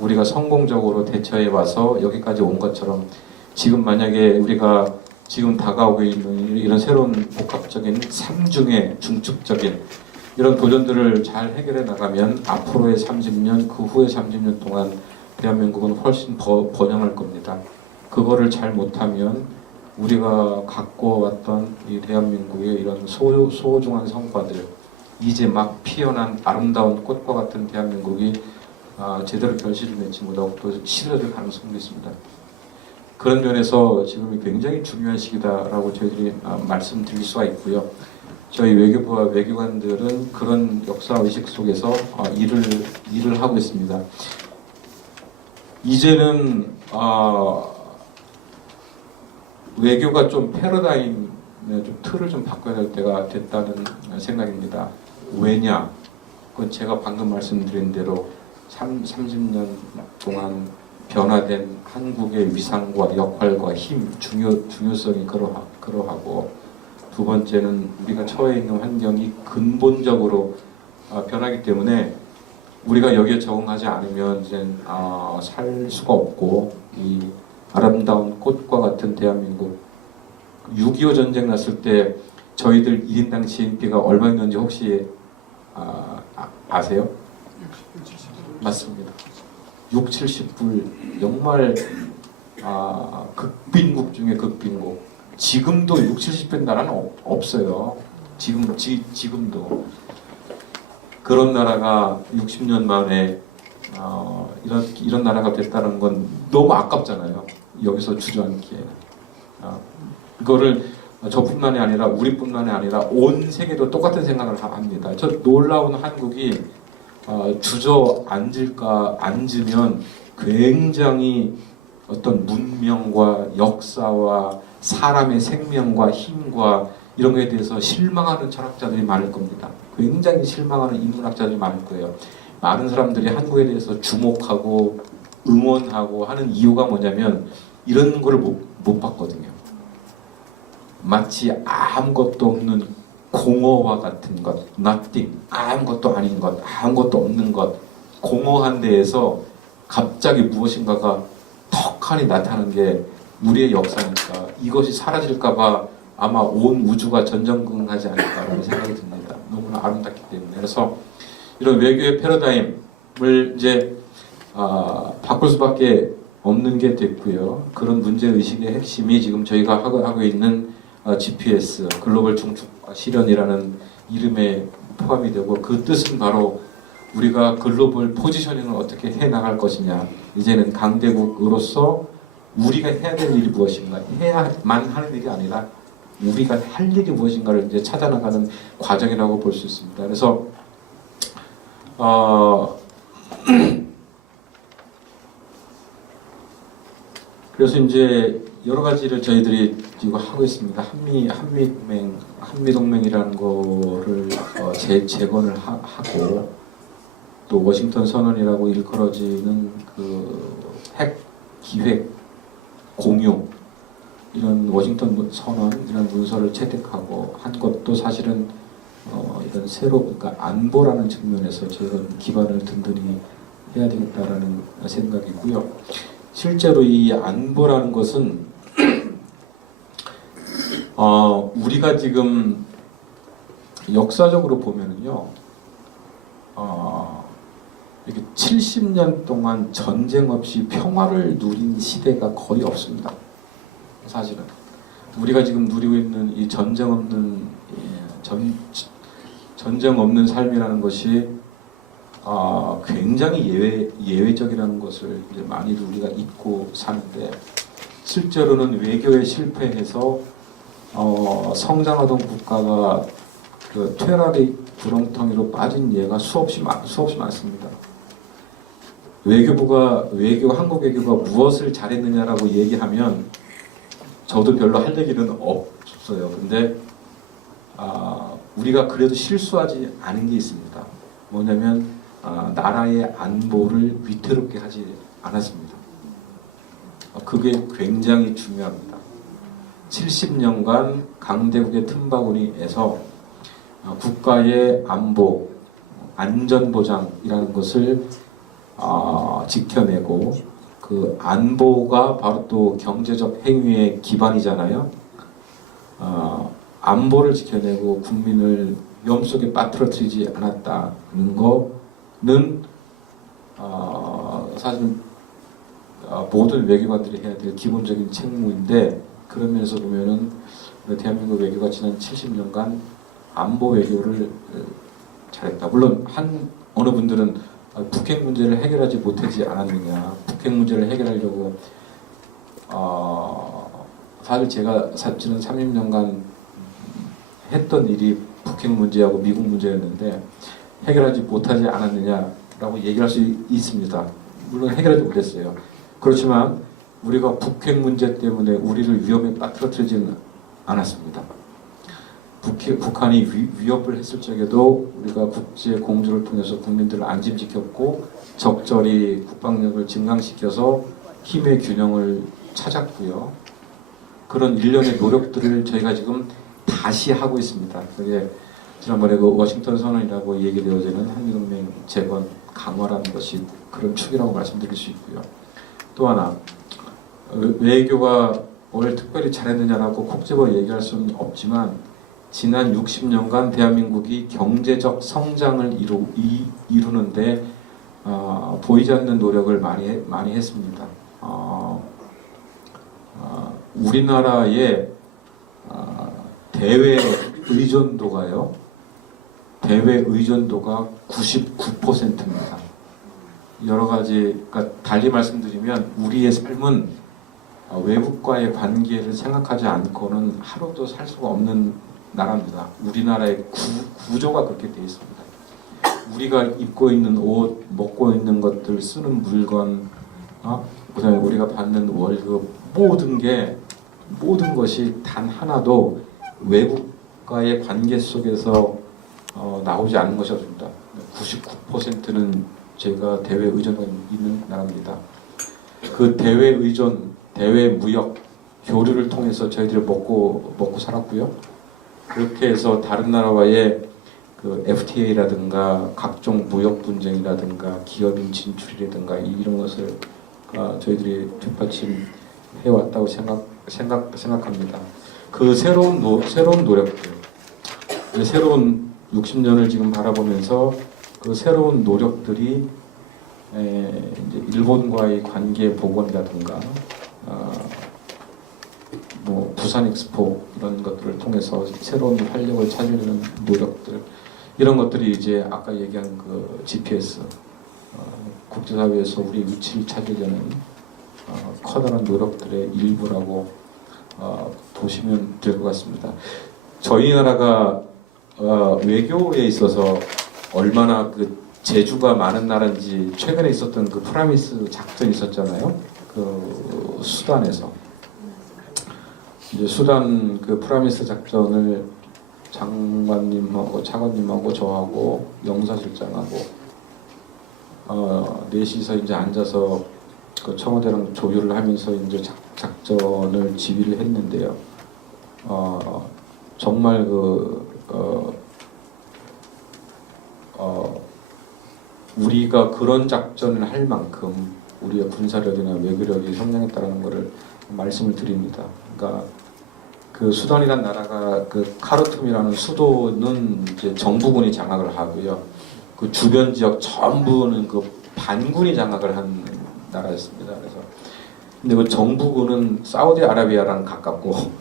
우리가 성공적으로 대처해 와서 여기까지 온 것처럼 지금 만약에 우리가 지금 다가오고 있는 이런 새로운 복합적인 삼중의 중축적인 이런 도전들을 잘 해결해 나가면 앞으로의 30년, 그 후의 30년 동안 대한민국은 훨씬 번영할 겁니다. 그거를 잘 못하면 우리가 갖고 왔던 이 대한민국의 이런 소중한 성과들, 이제 막 피어난 아름다운 꽃과 같은 대한민국이 제대로 결실을 맺지 못하고 또 시들어질 가능성도 있습니다. 그런 면에서 지금이 굉장히 중요한 시기다라고 저희들이 말씀드릴 수가 있고요. 저희 외교부와 외교관들은 그런 역사 의식 속에서 일을 하고 있습니다. 이제는 외교가 좀 패러다임의 좀 틀을 좀 바꿔야 될 때가 됐다는 생각입니다. 왜냐? 그건 제가 방금 말씀드린 대로 30년 동안 변화된 한국의 위상과 역할과 힘, 중요성이 그러하고, 두 번째는 우리가 처해 있는 환경이 근본적으로 변하기 때문에 우리가 여기에 적응하지 않으면 이제 살 수가 없고, 이 아름다운 꽃과 같은 대한민국, 6.25 전쟁 났을 때 저희들 1인당 GNP가 얼마였는지 혹시 아세요? 맞습니다. 60-70불, 정말 극빈국 중에 극빈국. 지금도 60-70불 나라는 없어요. 지금도 그런 나라가 60년 만에 이런 나라가 됐다는 건 너무 아깝잖아요. 여기서 주저앉기에. 이거를 저뿐만이 아니라 우리뿐만이 아니라 온 세계도 똑같은 생각을 합니다. 저 놀라운 한국이 앉으면 굉장히 어떤 문명과 역사와 사람의 생명과 힘과 이런 거에 대해서 실망하는 철학자들이 많을 겁니다. 굉장히 실망하는 인문학자들이 많을 거예요. 많은 사람들이 한국에 대해서 주목하고 응원하고 하는 이유가 뭐냐면 이런 거를 못 봤거든요. 마치 아무것도 없는 공허와 같은 것, nothing, 아무것도 아닌 것, 아무것도 없는 것, 공허한 데에서 갑자기 무엇인가가 턱하니 나타나는 게 우리의 역사니까 이것이 사라질까봐 아마 온 우주가 전전긍긍하지 않을까라는 생각이 듭니다. 너무나 아름답기 때문에. 그래서 이런 외교의 패러다임을 이제 바꿀 수밖에 없는 게 됐고요. 그런 문제의식의 핵심이 지금 저희가 하고 있는 GPS, 글로벌 중축 실현이라는 이름에 포함이 되고 그 뜻은 바로 우리가 글로벌 포지셔닝을 어떻게 해나갈 것이냐. 이제는 강대국으로서 우리가 해야 될 일이 무엇인가, 해야만 하는 일이 아니라 우리가 할 일이 무엇인가를 이제 찾아나가는 과정이라고 볼 수 있습니다. 그래서 그래서 이제 여러 가지를 저희들이 지금 하고 있습니다. 한미동맹이라는 거를 재건을 하고 또 워싱턴 선언이라고 일컬어지는 그 핵 기획 공유 이런 워싱턴 선언 이런 문서를 채택하고 한 것도 사실은 이런 그러니까 안보라는 측면에서 저희가 기반을 든든히 해야 되겠다라는 생각이고요. 실제로 이 안보라는 것은 우리가 지금 역사적으로 보면은요, 이렇게 70년 동안 전쟁 없이 평화를 누린 시대가 거의 없습니다. 사실은 우리가 지금 누리고 있는 이 전쟁 없는 삶이라는 것이 굉장히 예외적이라는 것을 이제 많이들 우리가 잊고 사는데 실제로는 외교에 실패해서 성장하던 국가가 그 퇴락의 구렁텅이로 빠진 예가 수없이 많습니다. 한국 외교가 무엇을 잘했느냐라고 얘기하면 저도 별로 할 얘기는 없어요. 근데 우리가 그래도 실수하지 않은 게 있습니다. 뭐냐면 나라의 안보를 위태롭게 하지 않았습니다. 그게 굉장히 중요합니다. 70년간 강대국의 틈바구니에서 국가의 안보, 안전보장이라는 것을 지켜내고 그 안보가 바로 또 경제적 행위의 기반이잖아요. 안보를 지켜내고 국민을 위험 속에 빠뜨려뜨리지 않았다는 거는 사실 모든 외교관들이 해야 될 기본적인 책무인데 그런 면에서 보면은 대한민국 외교가 지난 70년간 안보 외교를 잘했다. 물론 어느 분들은 북핵 문제를 해결하지 못하지 않았느냐. 북핵 문제를 해결하려고 사실 제가 지난 30년간 했던 일이 북핵 문제하고 미국 문제였는데 해결하지 못하지 않았느냐라고 얘기할 수 있습니다. 물론 해결하지 못했어요. 그렇지만 우리가 북핵 문제 때문에 우리를 위험에 빠뜨려뜨리지는 않았습니다. 북한이 위협을 했을 적에도 우리가 국제 공조를 통해서 국민들을 안심시켰고 적절히 국방력을 증강시켜서 힘의 균형을 찾았고요. 그런 일련의 노력들을 저희가 지금 다시 하고 있습니다. 그게 지난번에 그 워싱턴 선언이라고 얘기되어지는 한미동맹 재건 강화라는 것이 그런 축이라고 말씀드릴 수 있고요. 또 하나 외교가 뭘 특별히 잘했느냐라고 국제적으로 얘기할 수는 없지만 지난 60년간 대한민국이 경제적 성장을 이루는데 보이지 않는 노력을 많이 했습니다. 우리나라의 대외 의존도가 99%입니다. 여러 가지, 그러니까 달리 말씀드리면 우리의 삶은 외국과의 관계를 생각하지 않고는 하루도 살 수가 없는 나라입니다. 우리나라의 구조가 그렇게 되어 있습니다. 우리가 입고 있는 옷, 먹고 있는 것들, 쓰는 물건, 그다음에 우리가 받는 월급 모든 것이 단 하나도 외국 과의 관계 속에서 나오지 않는 것이 없습니다. 99%는 제가 대외 의존이 있는 나라입니다. 그 대외 의존, 대외 무역, 교류를 통해서 저희들이 먹고 살았고요. 그렇게 해서 다른 나라와의 그 FTA라든가 각종 무역 분쟁이라든가 기업인 진출이라든가 이런 것을 저희들이 뒷받침 해왔다고 생각합니다. 그 새로운 노력들, 이제 새로운 60년을 지금 바라보면서 그 새로운 노력들이 이제 일본과의 관계 복원이라든가 뭐 부산 엑스포 이런 것들을 통해서 새로운 활력을 찾으려는 노력들, 이런 것들이 이제 아까 얘기한 그 GPS 국제사회에서 우리 위치를 찾으려는 커다란 노력들의 일부라고 보시면 될 것 같습니다. 저희 나라가 외교에 있어서 얼마나 그 재주가 많은 나라인지 최근에 있었던 그 프라미스 작전이 있었잖아요. 그 수단에서 이제 수단 그 프라미스 작전을 장관님하고 차관님하고 저하고 영사실장하고 넷이서 이제 앉아서 그 청와대랑 조율을 하면서 이제 작전을 지휘를 했는데요. 정말 우리가 그런 작전을 할 만큼 우리의 군사력이나 외교력이 성장했다는 것을 말씀을 드립니다. 그러니까 그 수단이라는 나라가 그 카르툼이라는 수도는 이제 정부군이 장악을 하고요. 그 주변 지역 전부는 그 반군이 장악을 한 나라였습니다. 그래서 근데 그 정부군은 사우디아라비아랑 가깝고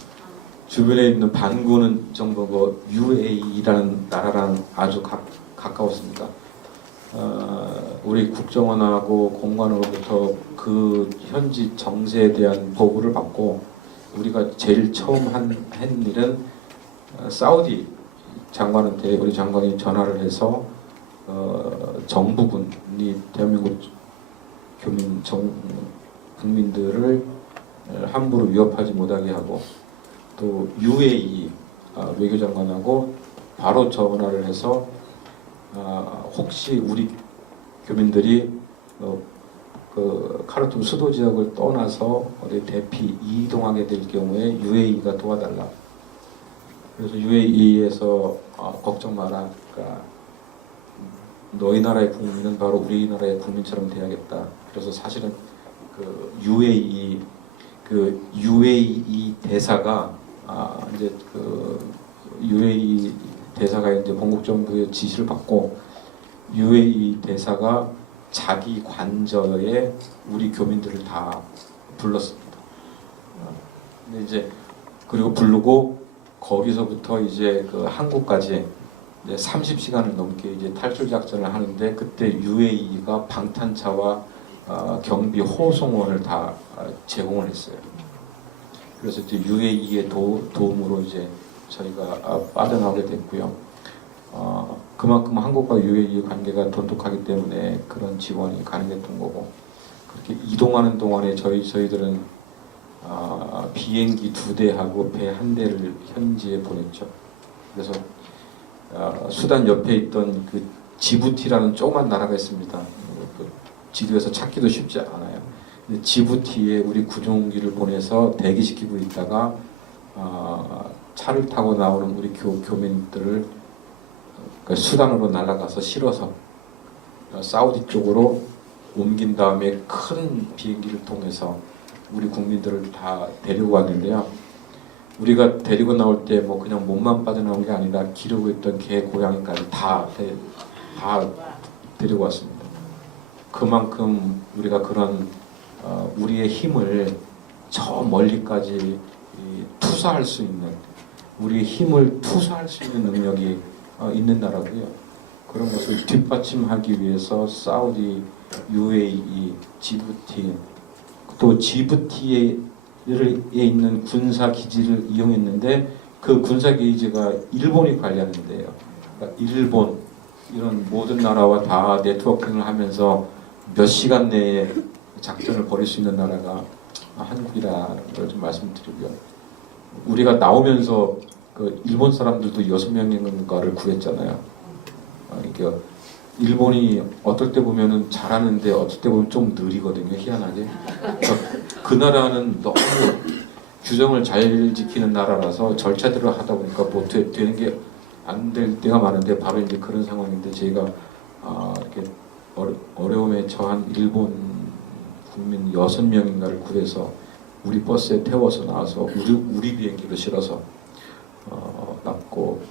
주변에 있는 반군은 전부 그 UAE라는 나라랑 아주 가까웠습니다. 우리 국정원하고 공관으로부터 그 현지 정세에 대한 보고를 받고 우리가 제일 처음 한 일은 사우디 장관한테 우리 장관이 전화를 해서 정부군이 대한민국 국민들을 함부로 위협하지 못하게 하고 또 UAE 외교장관하고 바로 전화를 해서 혹시 우리 교민들이 그 카르툼 수도 지역을 떠나서 어디 대피 이동하게 될 경우에 UAE가 도와달라. 그래서 UAE에서 걱정 마라. 그러니까 너희 나라의 국민은 바로 우리나라의 국민처럼 돼야겠다. 그래서 사실은 그 UAE 대사가 이제 그 UAE 대사가 이제 본국 정부의 지시를 받고 UAE 대사가 자기 관저에 우리 교민들을 다 불렀습니다. 근데 이제 그리고 부르고 거기서부터 이제 그 한국까지 이제 30시간을 넘게 이제 탈출 작전을 하는데 그때 UAE가 방탄차와 경비 호송원을 다 제공을 했어요. 그래서 이제 UAE의 도움으로 이제 저희가 빠져나오게 됐고요. 그만큼 한국과 UAE 관계가 돈독하기 때문에 그런 지원이 가능했던 거고, 그렇게 이동하는 동안에 저희들은 비행기 2대하고 배 1대를 현지에 보냈죠. 그래서 수단 옆에 있던 그 지부티라는 조그만 나라가 있습니다. 그 지도에서 찾기도 쉽지 않아요. 근데 지부티에 우리 구종기를 보내서 대기시키고 있다가 차를 타고 나오는 우리 교민들을 수단으로 날아가서 실어서 사우디 쪽으로 옮긴 다음에 큰 비행기를 통해서 우리 국민들을 다 데리고 왔는데요. 우리가 데리고 나올 때 뭐 그냥 몸만 빠져나온 게 아니라 기르고 있던 개, 고양이까지 다 데리고 왔습니다. 그만큼 우리가 그런 우리의 힘을 저 멀리까지 투사할 수 있는, 우리의 힘을 투사할 수 있는 능력이 있는 나라고요. 그런 것을 뒷받침하기 위해서 사우디, UAE, 지부티, 또 지부티에 있는 군사 기지를 이용했는데 그 군사 기지가 일본이 관리하는데요. 그러니까 일본 이런 모든 나라와 다 네트워킹을 하면서 몇 시간 내에 작전을 벌일 수 있는 나라가 한국이라는 걸 좀 말씀드리고요. 우리가 나오면서 그 일본 사람들도 6명인가를 구했잖아요. 이게 일본이 어떨 때 보면은 잘하는데 어떨 때 보면 좀 느리거든요. 희한하게. 그러니까 그 나라는 너무 규정을 잘 지키는 나라라서 절차대로 하다 보니까 뭐 되는 게 안 될 때가 많은데 바로 이제 그런 상황인데 저희가 이렇게 어려움에 처한 일본 국민 6명인가를 구해서 우리 버스에 태워서 나와서 우리 비행기로 실어서 납고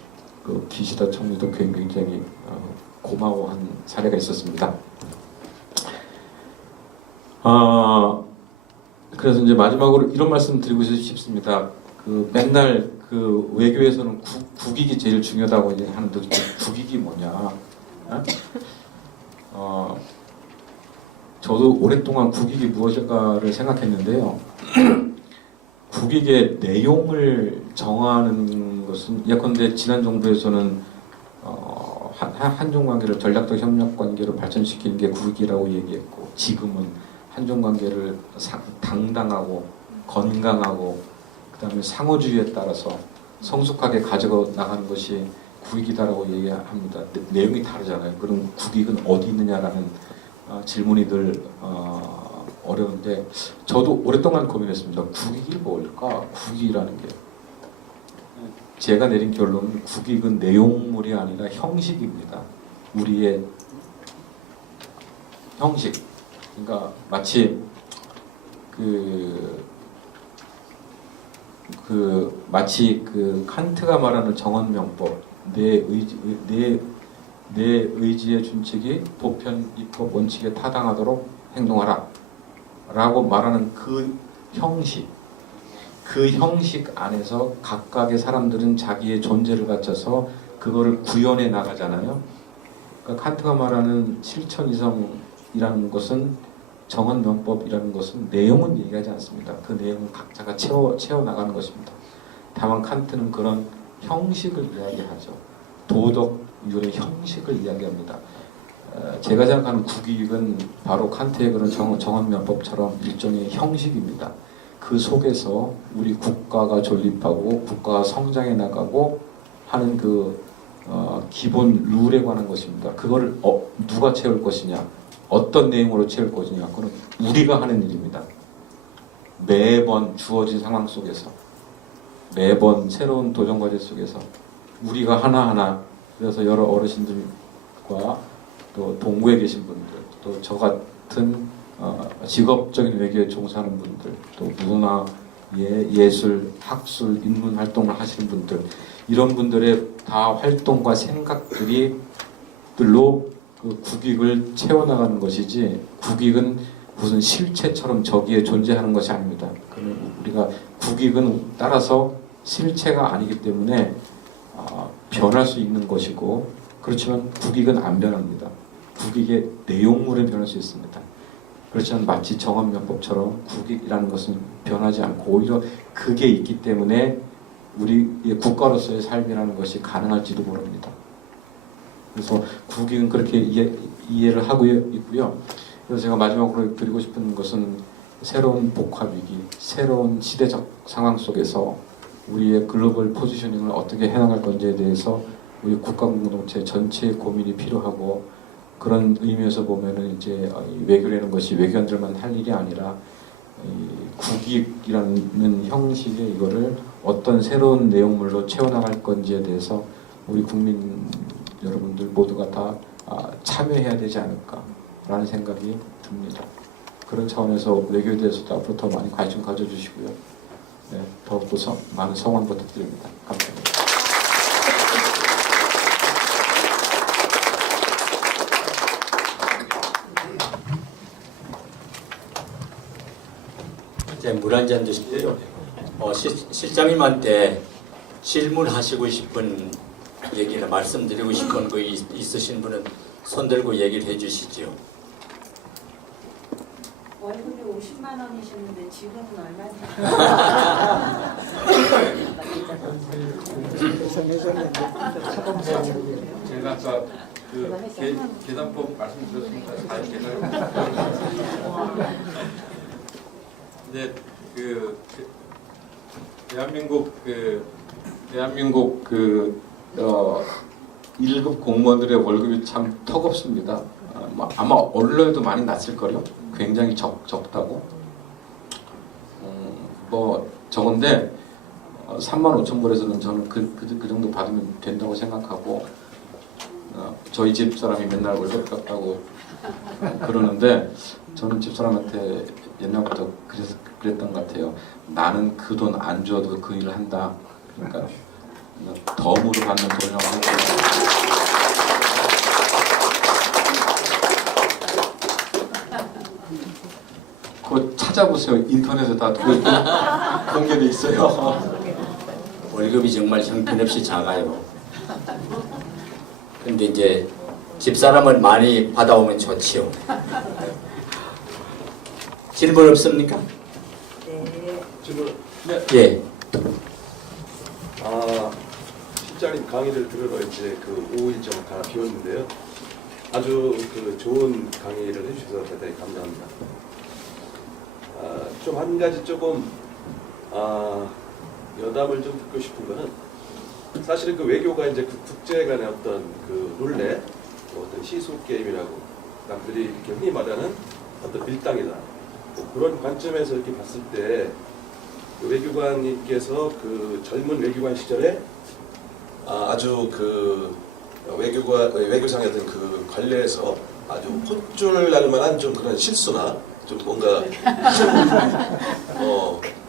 그 기시다 총리도 굉장히 고마워한 사례가 있었습니다. 그래서 이제 마지막으로 이런 말씀 드리고 싶습니다. 그 맨날 그 외교에서는 국익이 제일 중요하다고 이제 하는데 국익이 뭐냐? 저도 오랫동안 국익이 무엇일까를 생각했는데요. 국익의 내용을 정하는 것은 예컨대 지난 정부에서는 한중 관계를 전략적 협력 관계로 발전시키는 게 국익이라고 얘기했고 지금은 한중 관계를 당당하고 건강하고 그다음에 상호주의에 따라서 성숙하게 가지고 나가는 것이 국익이다라고 얘기합니다. 내용이 다르잖아요. 그럼 국익은 어디 있느냐라는 질문이 늘 어려운데 저도 오랫동안 고민했습니다. 국익이 뭘까? 국익이라는 게 제가 내린 결론은 국익은 내용물이 아니라 형식입니다. 우리의 형식. 그러니까 마치 마치 칸트가 말하는 정언명법 내 의지의 준칙이 보편 입법 원칙에 타당하도록 행동하라 라고 말하는 그 형식 안에서 각각의 사람들은 자기의 존재를 갖춰서 그거를 구현해 나가잖아요. 그러니까 칸트가 말하는 실천이성이라는 것은 정언명법이라는 것은 내용은 얘기하지 않습니다. 그 내용은 각자가 채워나가는 것입니다. 다만 칸트는 그런 형식을 이야기하죠. 도덕률의 형식을 이야기합니다. 제가 생각하는 국익은 바로 칸트의 그런 정언명법처럼 일종의 형식입니다. 그 속에서 우리 국가가 존립하고 국가가 성장해 나가고 하는 그 기본 룰에 관한 것입니다. 그거를 누가 채울 것이냐, 어떤 내용으로 채울 것이냐, 그건 우리가 하는 일입니다. 매번 주어진 상황 속에서, 매번 새로운 도전 과제 속에서 우리가 하나하나, 그래서 여러 어르신들과 또 동구에 계신 분들, 또 저 같은 직업적인 외교에 종사하는 분들, 또 문화, 예술, 학술, 인문 활동을 하시는 분들, 이런 분들의 다 활동과 생각들로 그 국익을 채워나가는 것이지 국익은 무슨 실체처럼 저기에 존재하는 것이 아닙니다. 우리가 국익은 따라서 실체가 아니기 때문에 변할 수 있는 것이고, 그렇지만 국익은 안 변합니다. 국익의 내용물은 변할 수 있습니다. 그렇지만 마치 정언명법처럼 국익이라는 것은 변하지 않고 오히려 그게 있기 때문에 우리의 국가로서의 삶이라는 것이 가능할지도 모릅니다. 그래서 국익은 그렇게 이해를 하고 있고요. 그래서 제가 마지막으로 드리고 싶은 것은 새로운 복합위기, 새로운 시대적 상황 속에서 우리의 글로벌 포지셔닝을 어떻게 해나갈 건지에 대해서 우리 국가공동체 전체의 고민이 필요하고, 그런 의미에서 보면은 이제 외교라는 것이 외교관들만 할 일이 아니라 국익이라는 형식의 이거를 어떤 새로운 내용물로 채워나갈 건지에 대해서 우리 국민 여러분들 모두가 다 참여해야 되지 않을까라는 생각이 듭니다. 그런 차원에서 외교에 대해서도 앞으로 더 많이 관심 가져주시고요. 네, 더욱더 많은 성원 부탁드립니다. 감사합니다. 이제 물 한 잔 드시고요. 실장님한테 질문하시고 싶은 얘기나 말씀드리고 싶은 거 있으신 분은 손 들고 얘기를 해주시죠. 월급이 50만 원이셨는데 지금은 얼마인지. 제가 아까 계산법 말씀드렸습니다. 잘 계산을. 근데 대한민국 대한민국 1급 공무원들의 월급이 참 턱없습니다. 아마 언론에도 많이 났을 거요. 굉장히 적다고. 뭐 적은데 35,000불에서는 저는 그 정도 받으면 된다고 생각하고 저희 집 사람이 맨날 월급 깎다고 그러는데 저는 집 사람한테 옛날부터 그랬던 것 같아요. 나는 그 돈 안 줘도 그 일을 한다. 그러니까 덤으로 받는 돈이라고 하고. 그거 찾아보세요. 인터넷에 다 공개돼 있어요. 월급이 정말 형편없이 작아요. 근데 이제 집사람을 많이 받아오면 좋지요. 질문 없습니까? 네. 질문. 예. 실장님 강의를 들으러 이제 그 오후 일정 다 비웠는데요. 아주 그 좋은 강의를 해주셔서 대단히 감사합니다. 좀 한 가지 조금 여담을 좀 듣고 싶은 거는 사실은 그 외교가 이제 그 국제 간의 어떤 그 룰렛, 어떤 시소 게임이라고 남들이 이렇게 흔히 말하는 어떤 밀당이다. 뭐 그런 관점에서 이렇게 봤을 때 그 외교관님께서 그 젊은 외교관 시절에 아주 그 외교상의 어떤 그 관례에서 아주 혼쭐 날 만한 좀 그런 실수나 좀 뭔가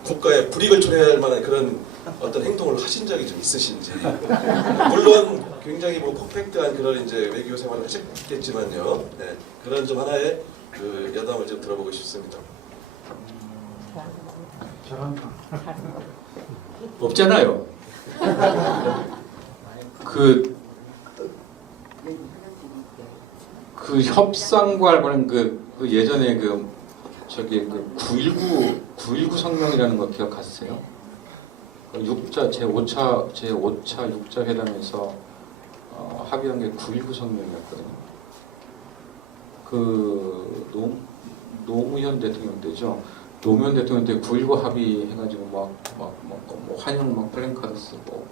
국가의 불이익을 초래할 만한 그런 어떤 행동을 하신 적이 좀 있으신지. 물론 굉장히 뭐 퍼펙트한 그런 이제 외교 생활을 하셨겠지만요. 네, 그런 좀 하나의 그 여담을 좀 들어보고 싶습니다. 없잖아요. 그 협상과 관련 그 예전에 저기 9.19 성명이라는 거 기억하세요? 제5차 6자 회담에서 합의한 게 9.19 성명이었거든요. 그 노무현 대통령 때죠. 노무현 대통령 때 9.19 합의해가지고 뭐 환영 플랜카드 쓰고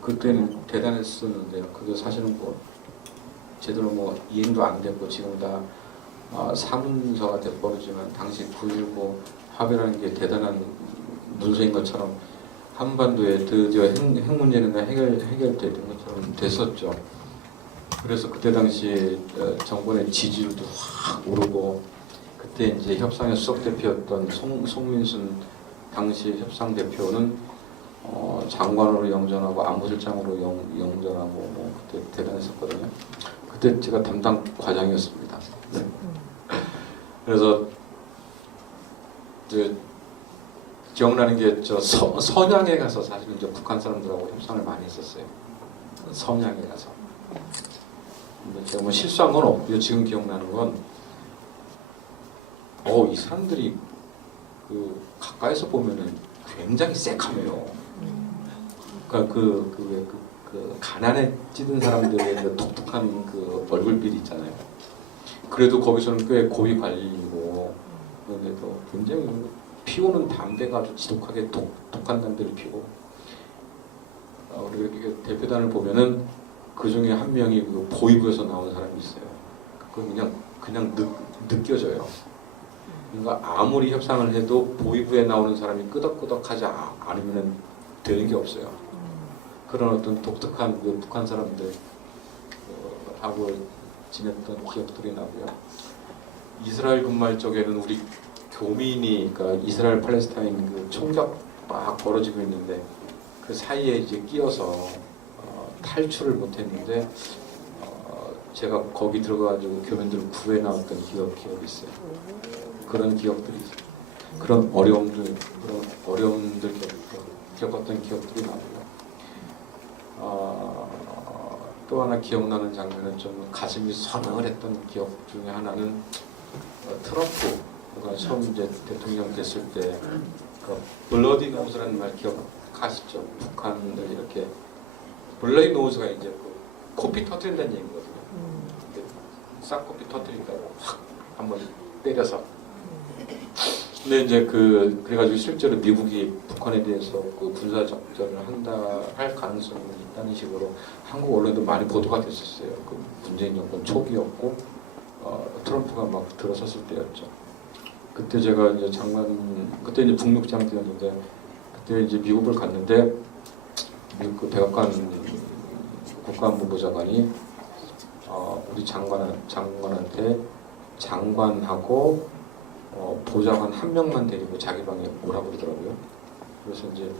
그때는 대단했었는데요. 그게 사실은 뭐 제대로 뭐 이행도 안 됐고 지금 다 사문서가 돼버리지만 당시 9.19 합의라는 게 대단한 문서인 것처럼 한반도에 드디어 핵 문제는 해결되는 것처럼 됐었죠. 그래서 그때 당시 정권의 지지율도 확 오르고 그때 이제 협상의 수석 대표였던 송민순 당시 협상 대표는 장관으로 영전하고 안보실장으로 영전하고 뭐 그때 대단했었거든요. 그때 제가 담당 과장이었습니다. 네. 그래서 기억나는 게 선양에 가서 사실은 이제 북한 사람들하고 협상을 많이 했었어요. 선양에 가서. 근데 제가 뭐 실수한 건 없고요. 지금 기억나는 건 이 사람들이 가까이서 보면은 굉장히 새카매요. 그러니까 그 가난에 찌든 사람들의 그 독특한 그 얼굴빛 있잖아요. 그래도 거기서는 꽤 고위 관리고 그런데도 굉장히 피우는 담배가 아주 지독하게 독한 담배를 피고 우리 이렇게 대표단을 보면은 그 중에 한 명이 그 보이부에서 나온 사람이 있어요. 그건 그냥 느껴져요. 그러니까 아무리 협상을 해도 보이부에 나오는 사람이 끄덕끄덕하지 않으면 되는 게 없어요. 그런 어떤 독특한 그 북한 사람들 하고 지냈던 기억들이 나고요. 이스라엘 군말 쪽에는 우리 교민이 그러니까 이스라엘 팔레스타인 그 총격 막 벌어지고 있는데 그 사이에 이제 끼어서 탈출을 못했는데 제가 거기 들어가가지고 교민들을 구해 나왔던 기억이 있어요. 그런 기억들이 있어요. 그런 어려움들 겪었던 기억들이 나고요. 또 하나 기억나는 장면은 좀 가슴이 서늘했던 기억 중에 하나는 트럼프가 처음 이제 대통령 됐을 때 그 블러디 노즈라는 말 기억하시죠? 북한을 이렇게 블러디 노즈가 이제 그 코피 터뜨린다는 얘기거든요. 싹코피 터뜨린다고 확 한번 때려서 근데 이제 그래가지고 실제로 미국이 북한에 대해서 그 군사 작전을 할 가능성이 있다는 식으로 한국 언론도 많이 보도가 됐었어요. 그 문재인 정권 초기였고 트럼프가 막 들어섰을 때였죠. 그때 제가 이제 그때 이제 북녘장 때였는데 그때 이제 미국을 갔는데 미국 그 백악관 국가안보부 장관이 우리 장관한테 장관하고 보좌관 한 명만 데리고 자기 방에 오라고 그러더라고요. 그래서 이제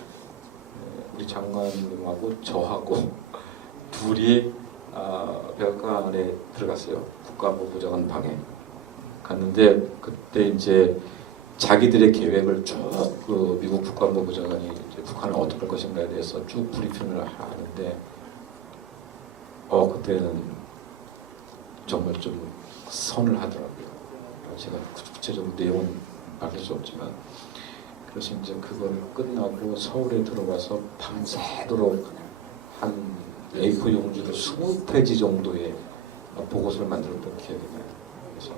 우리 장관님하고 저하고 둘이 백악관에 들어갔어요. 국가안보부 장관 방에 갔는데 그때 이제 자기들의 계획을 쭉 그 미국 국가안보부 장관이 이제 북한을 어떻게 할 것인가에 대해서 쭉 브리핑을 하는데 그때는 정말 좀 선을 하더라고요. 제가 구체적으로 내용은 밝힐 수 없지만 그래서 이제 그걸 끝나고 서울에 들어가서 밤새도록 한 A4 용지로 20페이지 정도의 보고서를 만들었던 기억이 나요. 그래서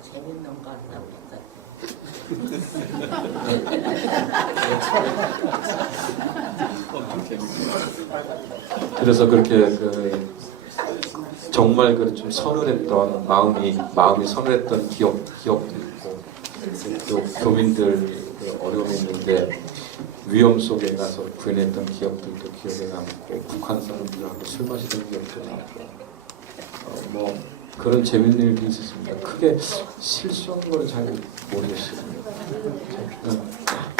재밌는 거 한다고 했다. 그래서 그렇게 정말 좀 서늘했던 마음이 서늘했던 기억도 있고 또 교민들 어려움이 있는데 위험 속에 가서 구해냈던 기억들도 기억에 남고 북한 사람들하고 술 마시던 기억도 남고 뭐 그런 재밌는 일도 있었습니다. 크게 실수한 거는 잘 모르겠어요.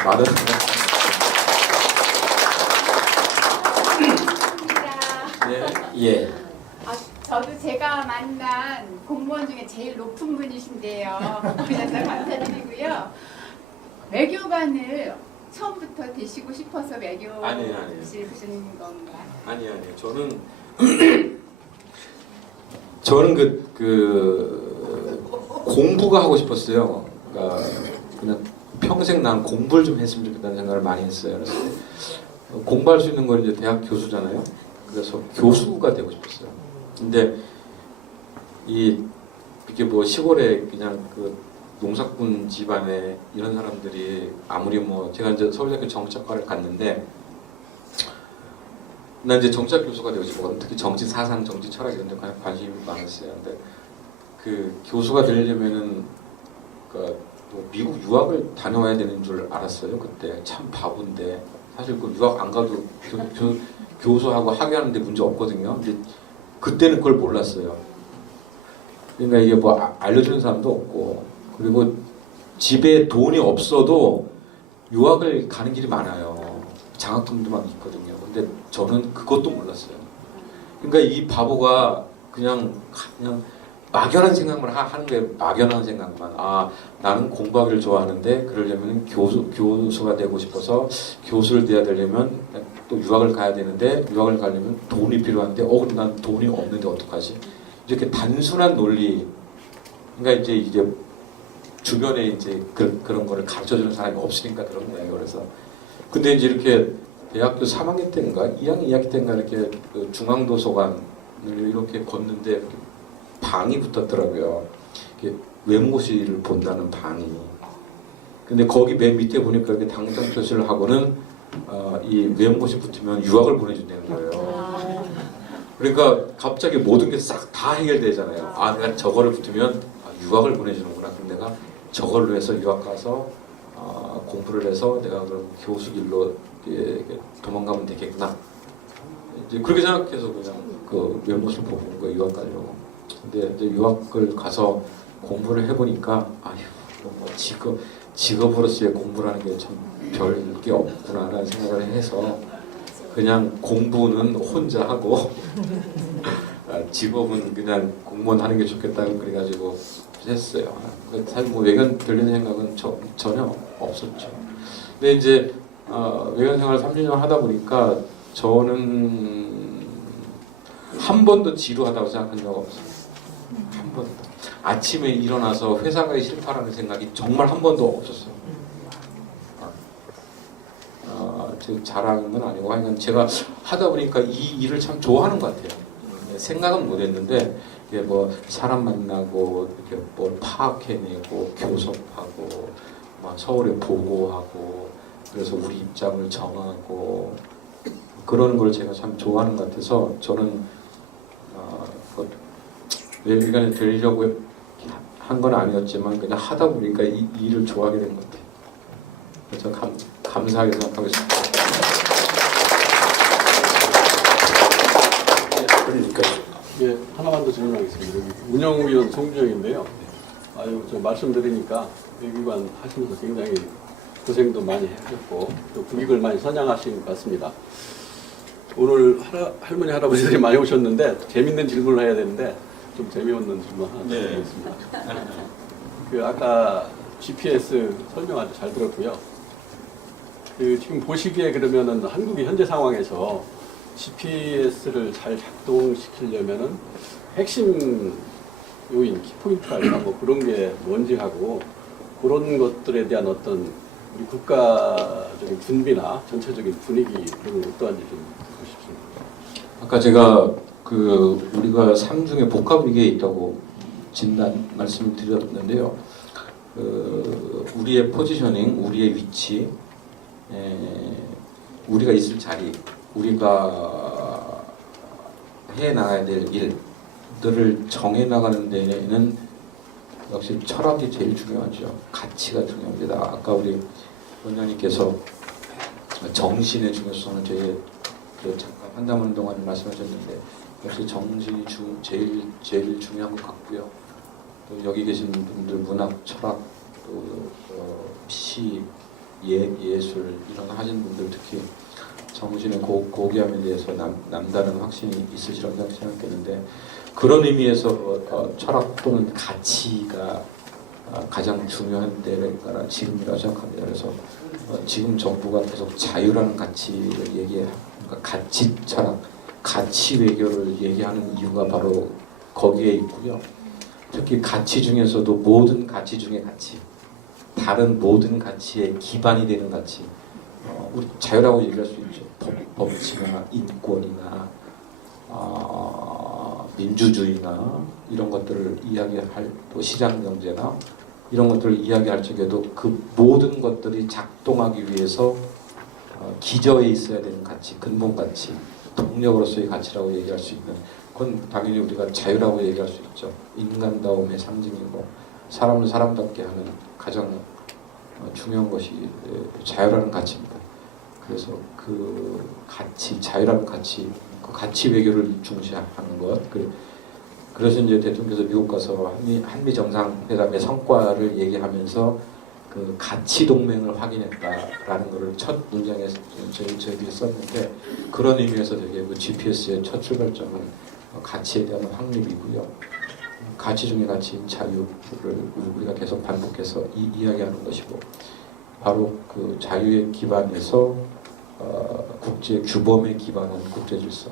말은 예. 저도 제가 만난 공무원 중에 제일 높은 분이신데요. 그래서 감사드리고요. 외교관을 처음부터 되시고 싶어서 외교를 아니에요. 보신 건가요? 아니에요. 저는 공부가 하고 싶었어요. 그러니까 그냥 평생 난 공부를 좀 했으면 좋겠다는 생각을 많이 했어요. 그래서 공부할 수 있는 건 이제 대학 교수잖아요. 그래서 교수가 되고 싶었어요. 근데 이게 뭐 시골에 그냥 그 농사꾼 집안에 이런 사람들이 아무리 뭐 제가 이제 서울대학교 정치학과를 갔는데 난 이제 정치학 교수가 되고 싶었거든. 특히 정치 사상, 정치 철학 이런 데 관심이 많았어요. 근데 그 교수가 되려면은 뭐 미국 유학을 다녀와야 되는 줄 알았어요. 그때 참 바본데 사실 그 유학 안 가도 교수하고 학위하는데 문제 없거든요. 근데 그때는 그걸 몰랐어요. 그러니까 이게 뭐 알려주는 사람도 없고 그리고 집에 돈이 없어도 유학을 가는 길이 많아요. 장학금도 막 있거든요. 근데 저는 그것도 몰랐어요. 그러니까 이 바보가 그냥 막연한 생각만 하는 거예요. 막연한 생각만. 나는 공부하기를 좋아하는데 그러려면 교수가 되고 싶어서 교수를 돼야 되려면 또 유학을 가야 되는데 유학을 가려면 돈이 필요한데 근데 난 돈이 없는데 어떡하지? 이렇게 단순한 논리. 그러니까 이제 이게 주변에 이제 그런 거를 가르쳐주는 사람이 없으니까 그런 거예요. 그래서 근데 이제 이렇게 대학교 3학년 때인가 2학년 때인가 이렇게 그 중앙도서관을 이렇게 걷는데 이렇게 방이 붙었더라고요. 외모시를 본다는 방이. 근데 거기 맨 밑에 보니까 이렇게 당장 표시를 하고는 이 외모시 붙으면 유학을 보내준다는 거예요. 그러니까 갑자기 모든 게 싹 다 해결되잖아요. 내가 저거를 붙으면 유학을 보내주는구나. 그럼 내가 저걸로 해서 유학 가서 공부를 해서 내가 그럼 교수 길로 도망가면 되겠구나. 이제 그렇게 생각해서 그냥 그 외모시를 보고 온 거예요. 유학 가려고. 근데 이제 유학을 가서 공부를 해보니까 뭐 직업으로서의 공부라는 게 참 별 게 없구나라는 생각을 해서 그냥 공부는 혼자 하고 직업은 그냥 공무원 하는 게 좋겠다고 그래가지고 했어요. 사실 뭐 외견 들리는 생각은 전혀 없었죠. 근데 이제 외견 생활 30년 하다 보니까 저는 한 번도 지루하다고 생각한 적 없어요. 한 번도. 아침에 일어나서 회사 가기 싫다라는 생각이 정말 한 번도 없었어요. 제 자랑은 아니고 하여간 제가 하다 보니까 이 일을 참 좋아하는 것 같아요. 생각은 못했는데 이게 뭐 사람 만나고 이렇게 뭘 파악해내고 교섭하고 막 서울에 보고하고 그래서 우리 입장을 정하고 그러는 걸 제가 참 좋아하는 것 같아서 저는 외교관이 되려고 한 건 아니었지만 그냥 하다 보니까 이 일을 좋아하게 된 것 같아요. 그래서 감사하게 생각하고 있습니다. 그러니까 예, 하나만 더 질문하겠습니다. 여기 운영위원 송주영인데요. 아유, 저 말씀드리니까 외교관 하시면서 굉장히 고생도 많이 하셨고 또 국익을 많이 선양하신 것 같습니다. 오늘 할머니 할아버지들이 많이 오셨는데 재밌는 질문을 해야 되는데 좀 재미없는 질문 하나 드리겠습니다. 그 아까 GPS 설명 아주 잘 들었고요. 그 지금 보시기에 그러면은 한국이 현재 상황에서 GPS를 잘 작동시키려면은 핵심 요인, 키포인트랄까 뭐 그런 게 뭔지 하고 그런 것들에 대한 어떤 우리 국가적인 준비나 전체적인 분위기 그런 건 어떠한지 좀 듣고 싶습니다. 아까 제가 우리가 삶중에 복합 위기에 있다고 말씀을 드렸는데요. 우리의 포지셔닝, 우리의 위치, 우리가 있을 자리, 우리가 해 나가야 될 일들을 정해 나가는 데에는 역시 철학이 제일 중요하죠. 가치가 중요합니다. 아까 우리 원장님께서 정신의 중요성을 잠깐 한담하는 동안 말씀하셨는데 역시 정신이 제일 중요한 것 같고요. 또 여기 계신 분들 문학, 철학, 또 시, 예술 이런 거 하신 분들 특히 정신의 고귀함에 대해서 남다른 확신이 있으시라고 생각했는데 그런 의미에서 철학 또는 가치가 가장 중요한 때가 지금이라고 생각합니다. 그래서 지금 정부가 계속 자유라는 가치를 그러니까 가치 철학, 가치 외교를 얘기하는 이유가 바로 거기에 있고요. 특히 가치 중에서도 모든 가치 중에 가치, 다른 모든 가치의 기반이 되는 가치, 우리 자유라고 얘기할 수 있죠. 법치나 인권이나 민주주의나 이런 것들을 이야기할 또 시장 경제나 이런 것들을 이야기할 적에도 그 모든 것들이 작동하기 위해서 기저에 있어야 되는 가치, 근본 가치, 동력으로서의 가치라고 얘기할 수 있는 그건 당연히 우리가 자유라고 얘기할 수 있죠. 인간다움의 상징이고 사람을 사람답게 하는 가장 중요한 것이 자유라는 가치입니다. 그래서 그 가치, 자유라는 가치, 그 가치 외교를 중시하는 것. 그래서 이제 대통령께서 미국 가서 한미 정상회담의 성과를 얘기하면서 그 가치 동맹을 확인했다라는 것을 첫 문장에 저희들이 썼는데 그런 의미에서 되게 그 GPS의 첫 출발점은 가치에 대한 확립이고요. 가치 중의 가치인 자유를 우리가 계속 반복해서 이야기하는 것이고 바로 그 자유의 기반에서 국제 규범에 기반한 국제 질서.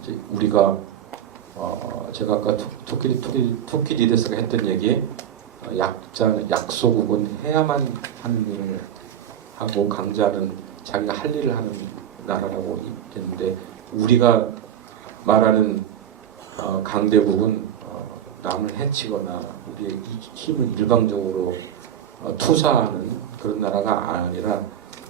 이제 우리가 제가 아까 투키디데스가 했던 얘기, 약소국은 해야만 하는 일을 하고 강자는 자기가 할 일을 하는 나라라고 있는데 우리가 말하는 강대국은 남을 해치거나 우리의 힘을 일방적으로 투사하는 그런 나라가 아니라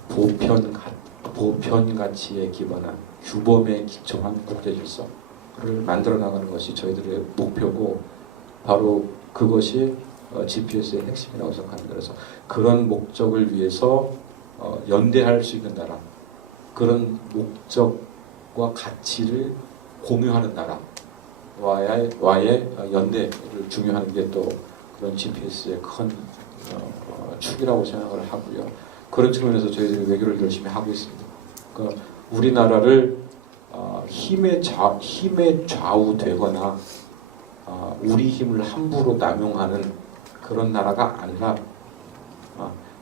보편 가치에 기반한 규범에 기초한 국제 질서를 만들어 나가는 것이 저희들의 목표고 바로 그것이 GPS의 핵심이라고 생각합니다. 그래서 그런 목적을 위해서 연대할 수 있는 나라, 그런 목적과 가치를 공유하는 나라와의 연대를 중요하는 게 또 그런 GPS의 큰 축이라고 생각을 하고요. 그런 측면에서 저희들이 외교를 열심히 하고 있습니다. 그러니까 우리나라를 힘에 좌우되거나 우리 힘을 함부로 남용하는 그런 나라가 아니라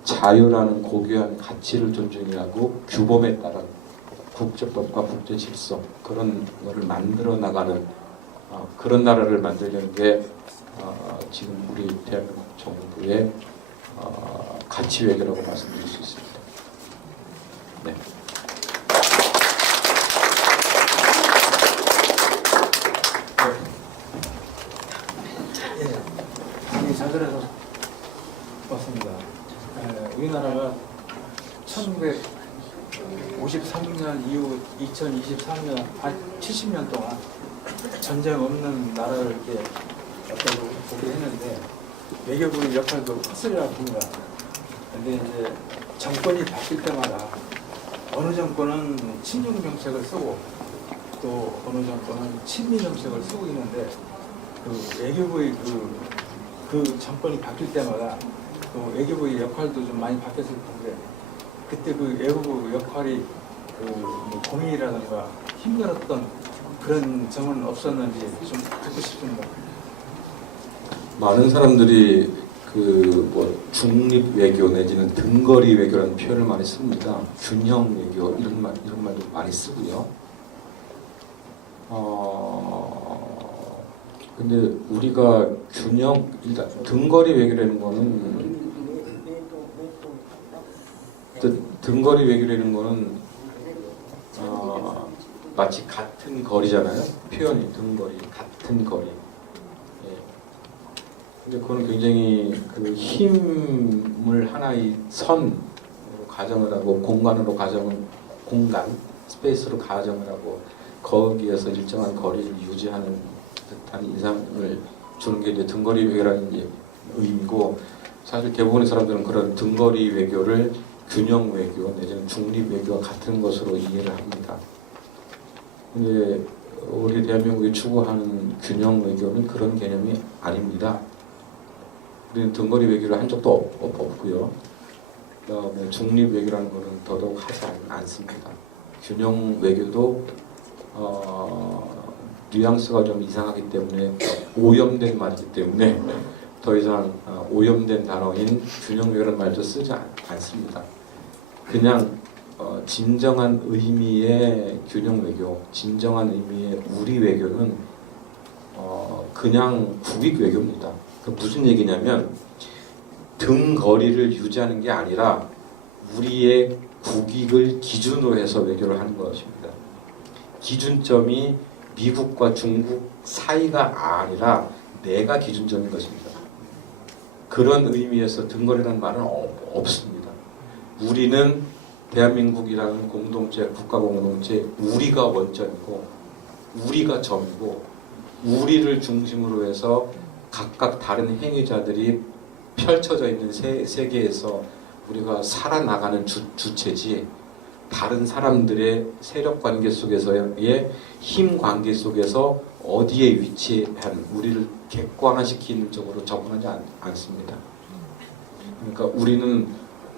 자유라는 고귀한 가치를 존중하고 규범에 따른 국제법과 국제 질서 그런 거를 만들어 나가는 그런 나라를 만들려는 게 지금 우리 대한민국 정부의 가치 외교라고 말씀드릴 수 있습니다. 네. 1953년 이후 2023년 한 70년 동안 전쟁 없는 나라를 이렇게 어떤 보게 했는데 외교부의 역할도 컸으리라 봅니다. 근데 이제 정권이 바뀔 때마다 어느 정권은 친중 정책을 쓰고 또 어느 정권은 친미 정책을 쓰고 있는데 그 외교부의 그 정권이 바뀔 때마다 또 외교부의 역할도 좀 많이 바뀌었을 텐데 그때 그 외교부 역할이 뭐 고민이라든가 힘들었던 그런 점은 없었는지 좀 듣고 싶습니다. 많은 사람들이 그 뭐 중립 외교 내지는 등거리 외교라는 표현을 많이 씁니다. 균형 외교 이런 말도 많이 쓰고요. 근데 우리가 일단 등거리 외교라는 거는 등거리 외교라는 거는 마치 같은 거리잖아요. 표현이 등거리, 같은 거리. 예. 근데 그거는 굉장히 그 힘을 하나의 선으로 가정을 하고 공간, 스페이스로 가정을 하고 거기에서 일정한 거리를 유지하는 듯한 인상을 주는 게 이제 등거리 외교라는 의미고 사실 대부분의 사람들은 그런 등거리 외교를 균형 외교 내지는 중립 외교와 같은 것으로 이해를 합니다. 근데 우리 대한민국이 추구하는 균형 외교는 그런 개념이 아닙니다. 우리는 등거리 외교를 한 적도 없고요. 그다음에 중립 외교라는 것은 더더욱 하지 않습니다. 균형 외교도 뉘앙스가 좀 이상하기 때문에 오염된 말이기 때문에 더 이상 오염된 단어인 균형 외교라는 말도 쓰지 않습니다. 그냥 진정한 의미의 균형 외교, 진정한 의미의 우리 외교는 그냥 국익 외교입니다. 그 무슨 얘기냐면 등거리를 유지하는 게 아니라 우리의 국익을 기준으로 해서 외교를 하는 것입니다. 기준점이 미국과 중국 사이가 아니라 내가 기준점인 것입니다. 그런 의미에서 등거리라는 말은 없습니다. 우리는 대한민국이라는 공동체, 국가 공동체, 우리가 원점이고 우리가 점이고 우리를 중심으로 해서 각각 다른 행위자들이 펼쳐져 있는 세계에서 우리가 살아나가는 주체지 다른 사람들의 세력 관계 속에서의 힘 관계 속에서 어디에 위치한 우리를 객관화시키는 쪽으로 접근하지 않습니다. 그러니까 우리는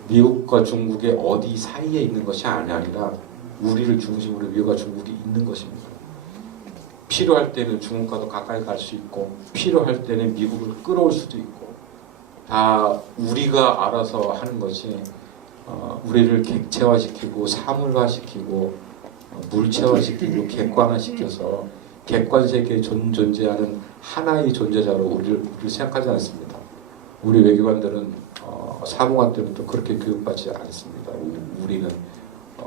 미국과 중국의 어디 사이에 있는 것이 아니라 우리를 중심으로 미국과 중국이 있는 것입니다. 필요할 때는 중국과도 가까이 갈 수 있고 필요할 때는 미국을 끌어올 수도 있고 다 우리가 알아서 하는 것이 우리를 객체화시키고 사물화시키고 물체화시키고 객관화시켜서 객관 세계에 존재하는 하나의 존재자로 우리를 생각하지 않습니다. 우리 외교관들은 사무관들은 또 그렇게 교육받지 않습니다. 우리는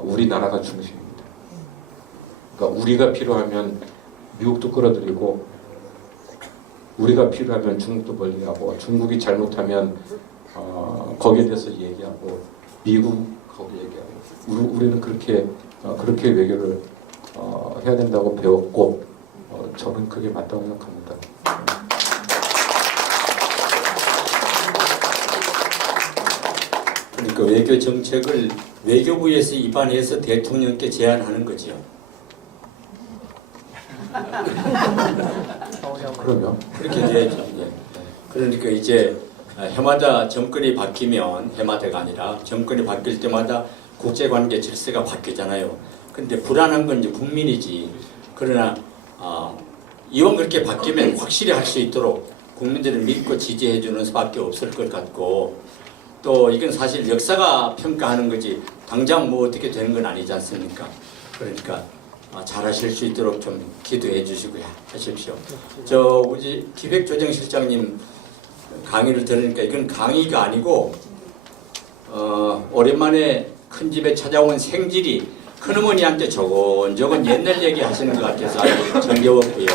우리나라가 중심입니다. 그러니까 우리가 필요하면 미국도 끌어들이고 우리가 필요하면 중국도 멀리하고 중국이 잘못하면 거기에 대해서 얘기하고 미국 거기 얘기하고 우리는 그렇게 외교를 해야 된다고 배웠고 저는 그게 맞다고 생각합니다. 그러니까 외교 정책을 외교부에서 입안해서 대통령께 제안하는 거죠. 그러면 그렇게 돼야죠. 예. 그러니까 이제 해마다 정권이 바뀌면 해마다가 아니라 정권이 바뀔 때마다 국제관계 질서가 바뀌잖아요. 근데 불안한 건 이제 국민이지. 그러나 이왕 그렇게 바뀌면 확실히 할 수 있도록 국민들을 믿고 지지해 주는 수밖에 없을 것 같고 또 이건 사실 역사가 평가하는 거지 당장 뭐 어떻게 되는 건 아니지 않습니까? 그러니까 잘하실 수 있도록 좀 기도해 주시고요. 하십시오. 저 우리 기획조정실장님 강의를 들으니까 이건 강의가 아니고 오랜만에 큰 집에 찾아온 생질이 큰어머니한테 조곤조곤 옛날 얘기 하시는 것 같아서 아주 정겨웠고요.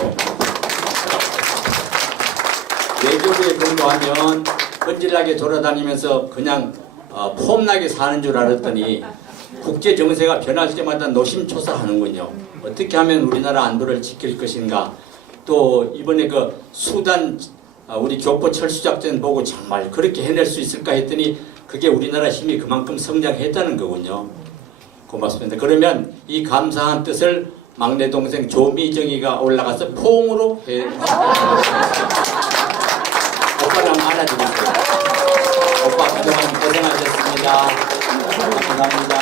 외교부에 근무하면 끈질나게 돌아다니면서 그냥 폼나게 사는 줄 알았더니 국제 정세가 변할 때마다 노심초사하는군요. 어떻게 하면 우리나라 안보를 지킬 것인가. 또 이번에 그 수단 우리 교포 철수작전 보고 정말 그렇게 해낼 수 있을까 했더니 그게 우리나라 힘이 그만큼 성장했다는 거군요. 고맙습니다. 그러면 이 감사한 뜻을 막내 동생 조미정이가 올라가서 포옹으로 해. 오빠를 한번 안아주세요. 오빠 그동안 고생하셨습니다. 감사합니다.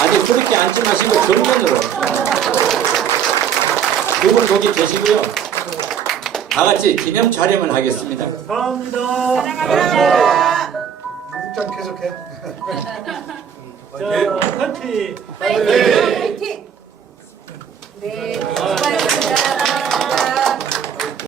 아니 그렇게 앉지 마시고 정면으로. 두 분 거기 계시고요. 다 같이 기념 촬영을 하겠습니다. 사랑합니다. 무국장 계속해. 파이팅! 네.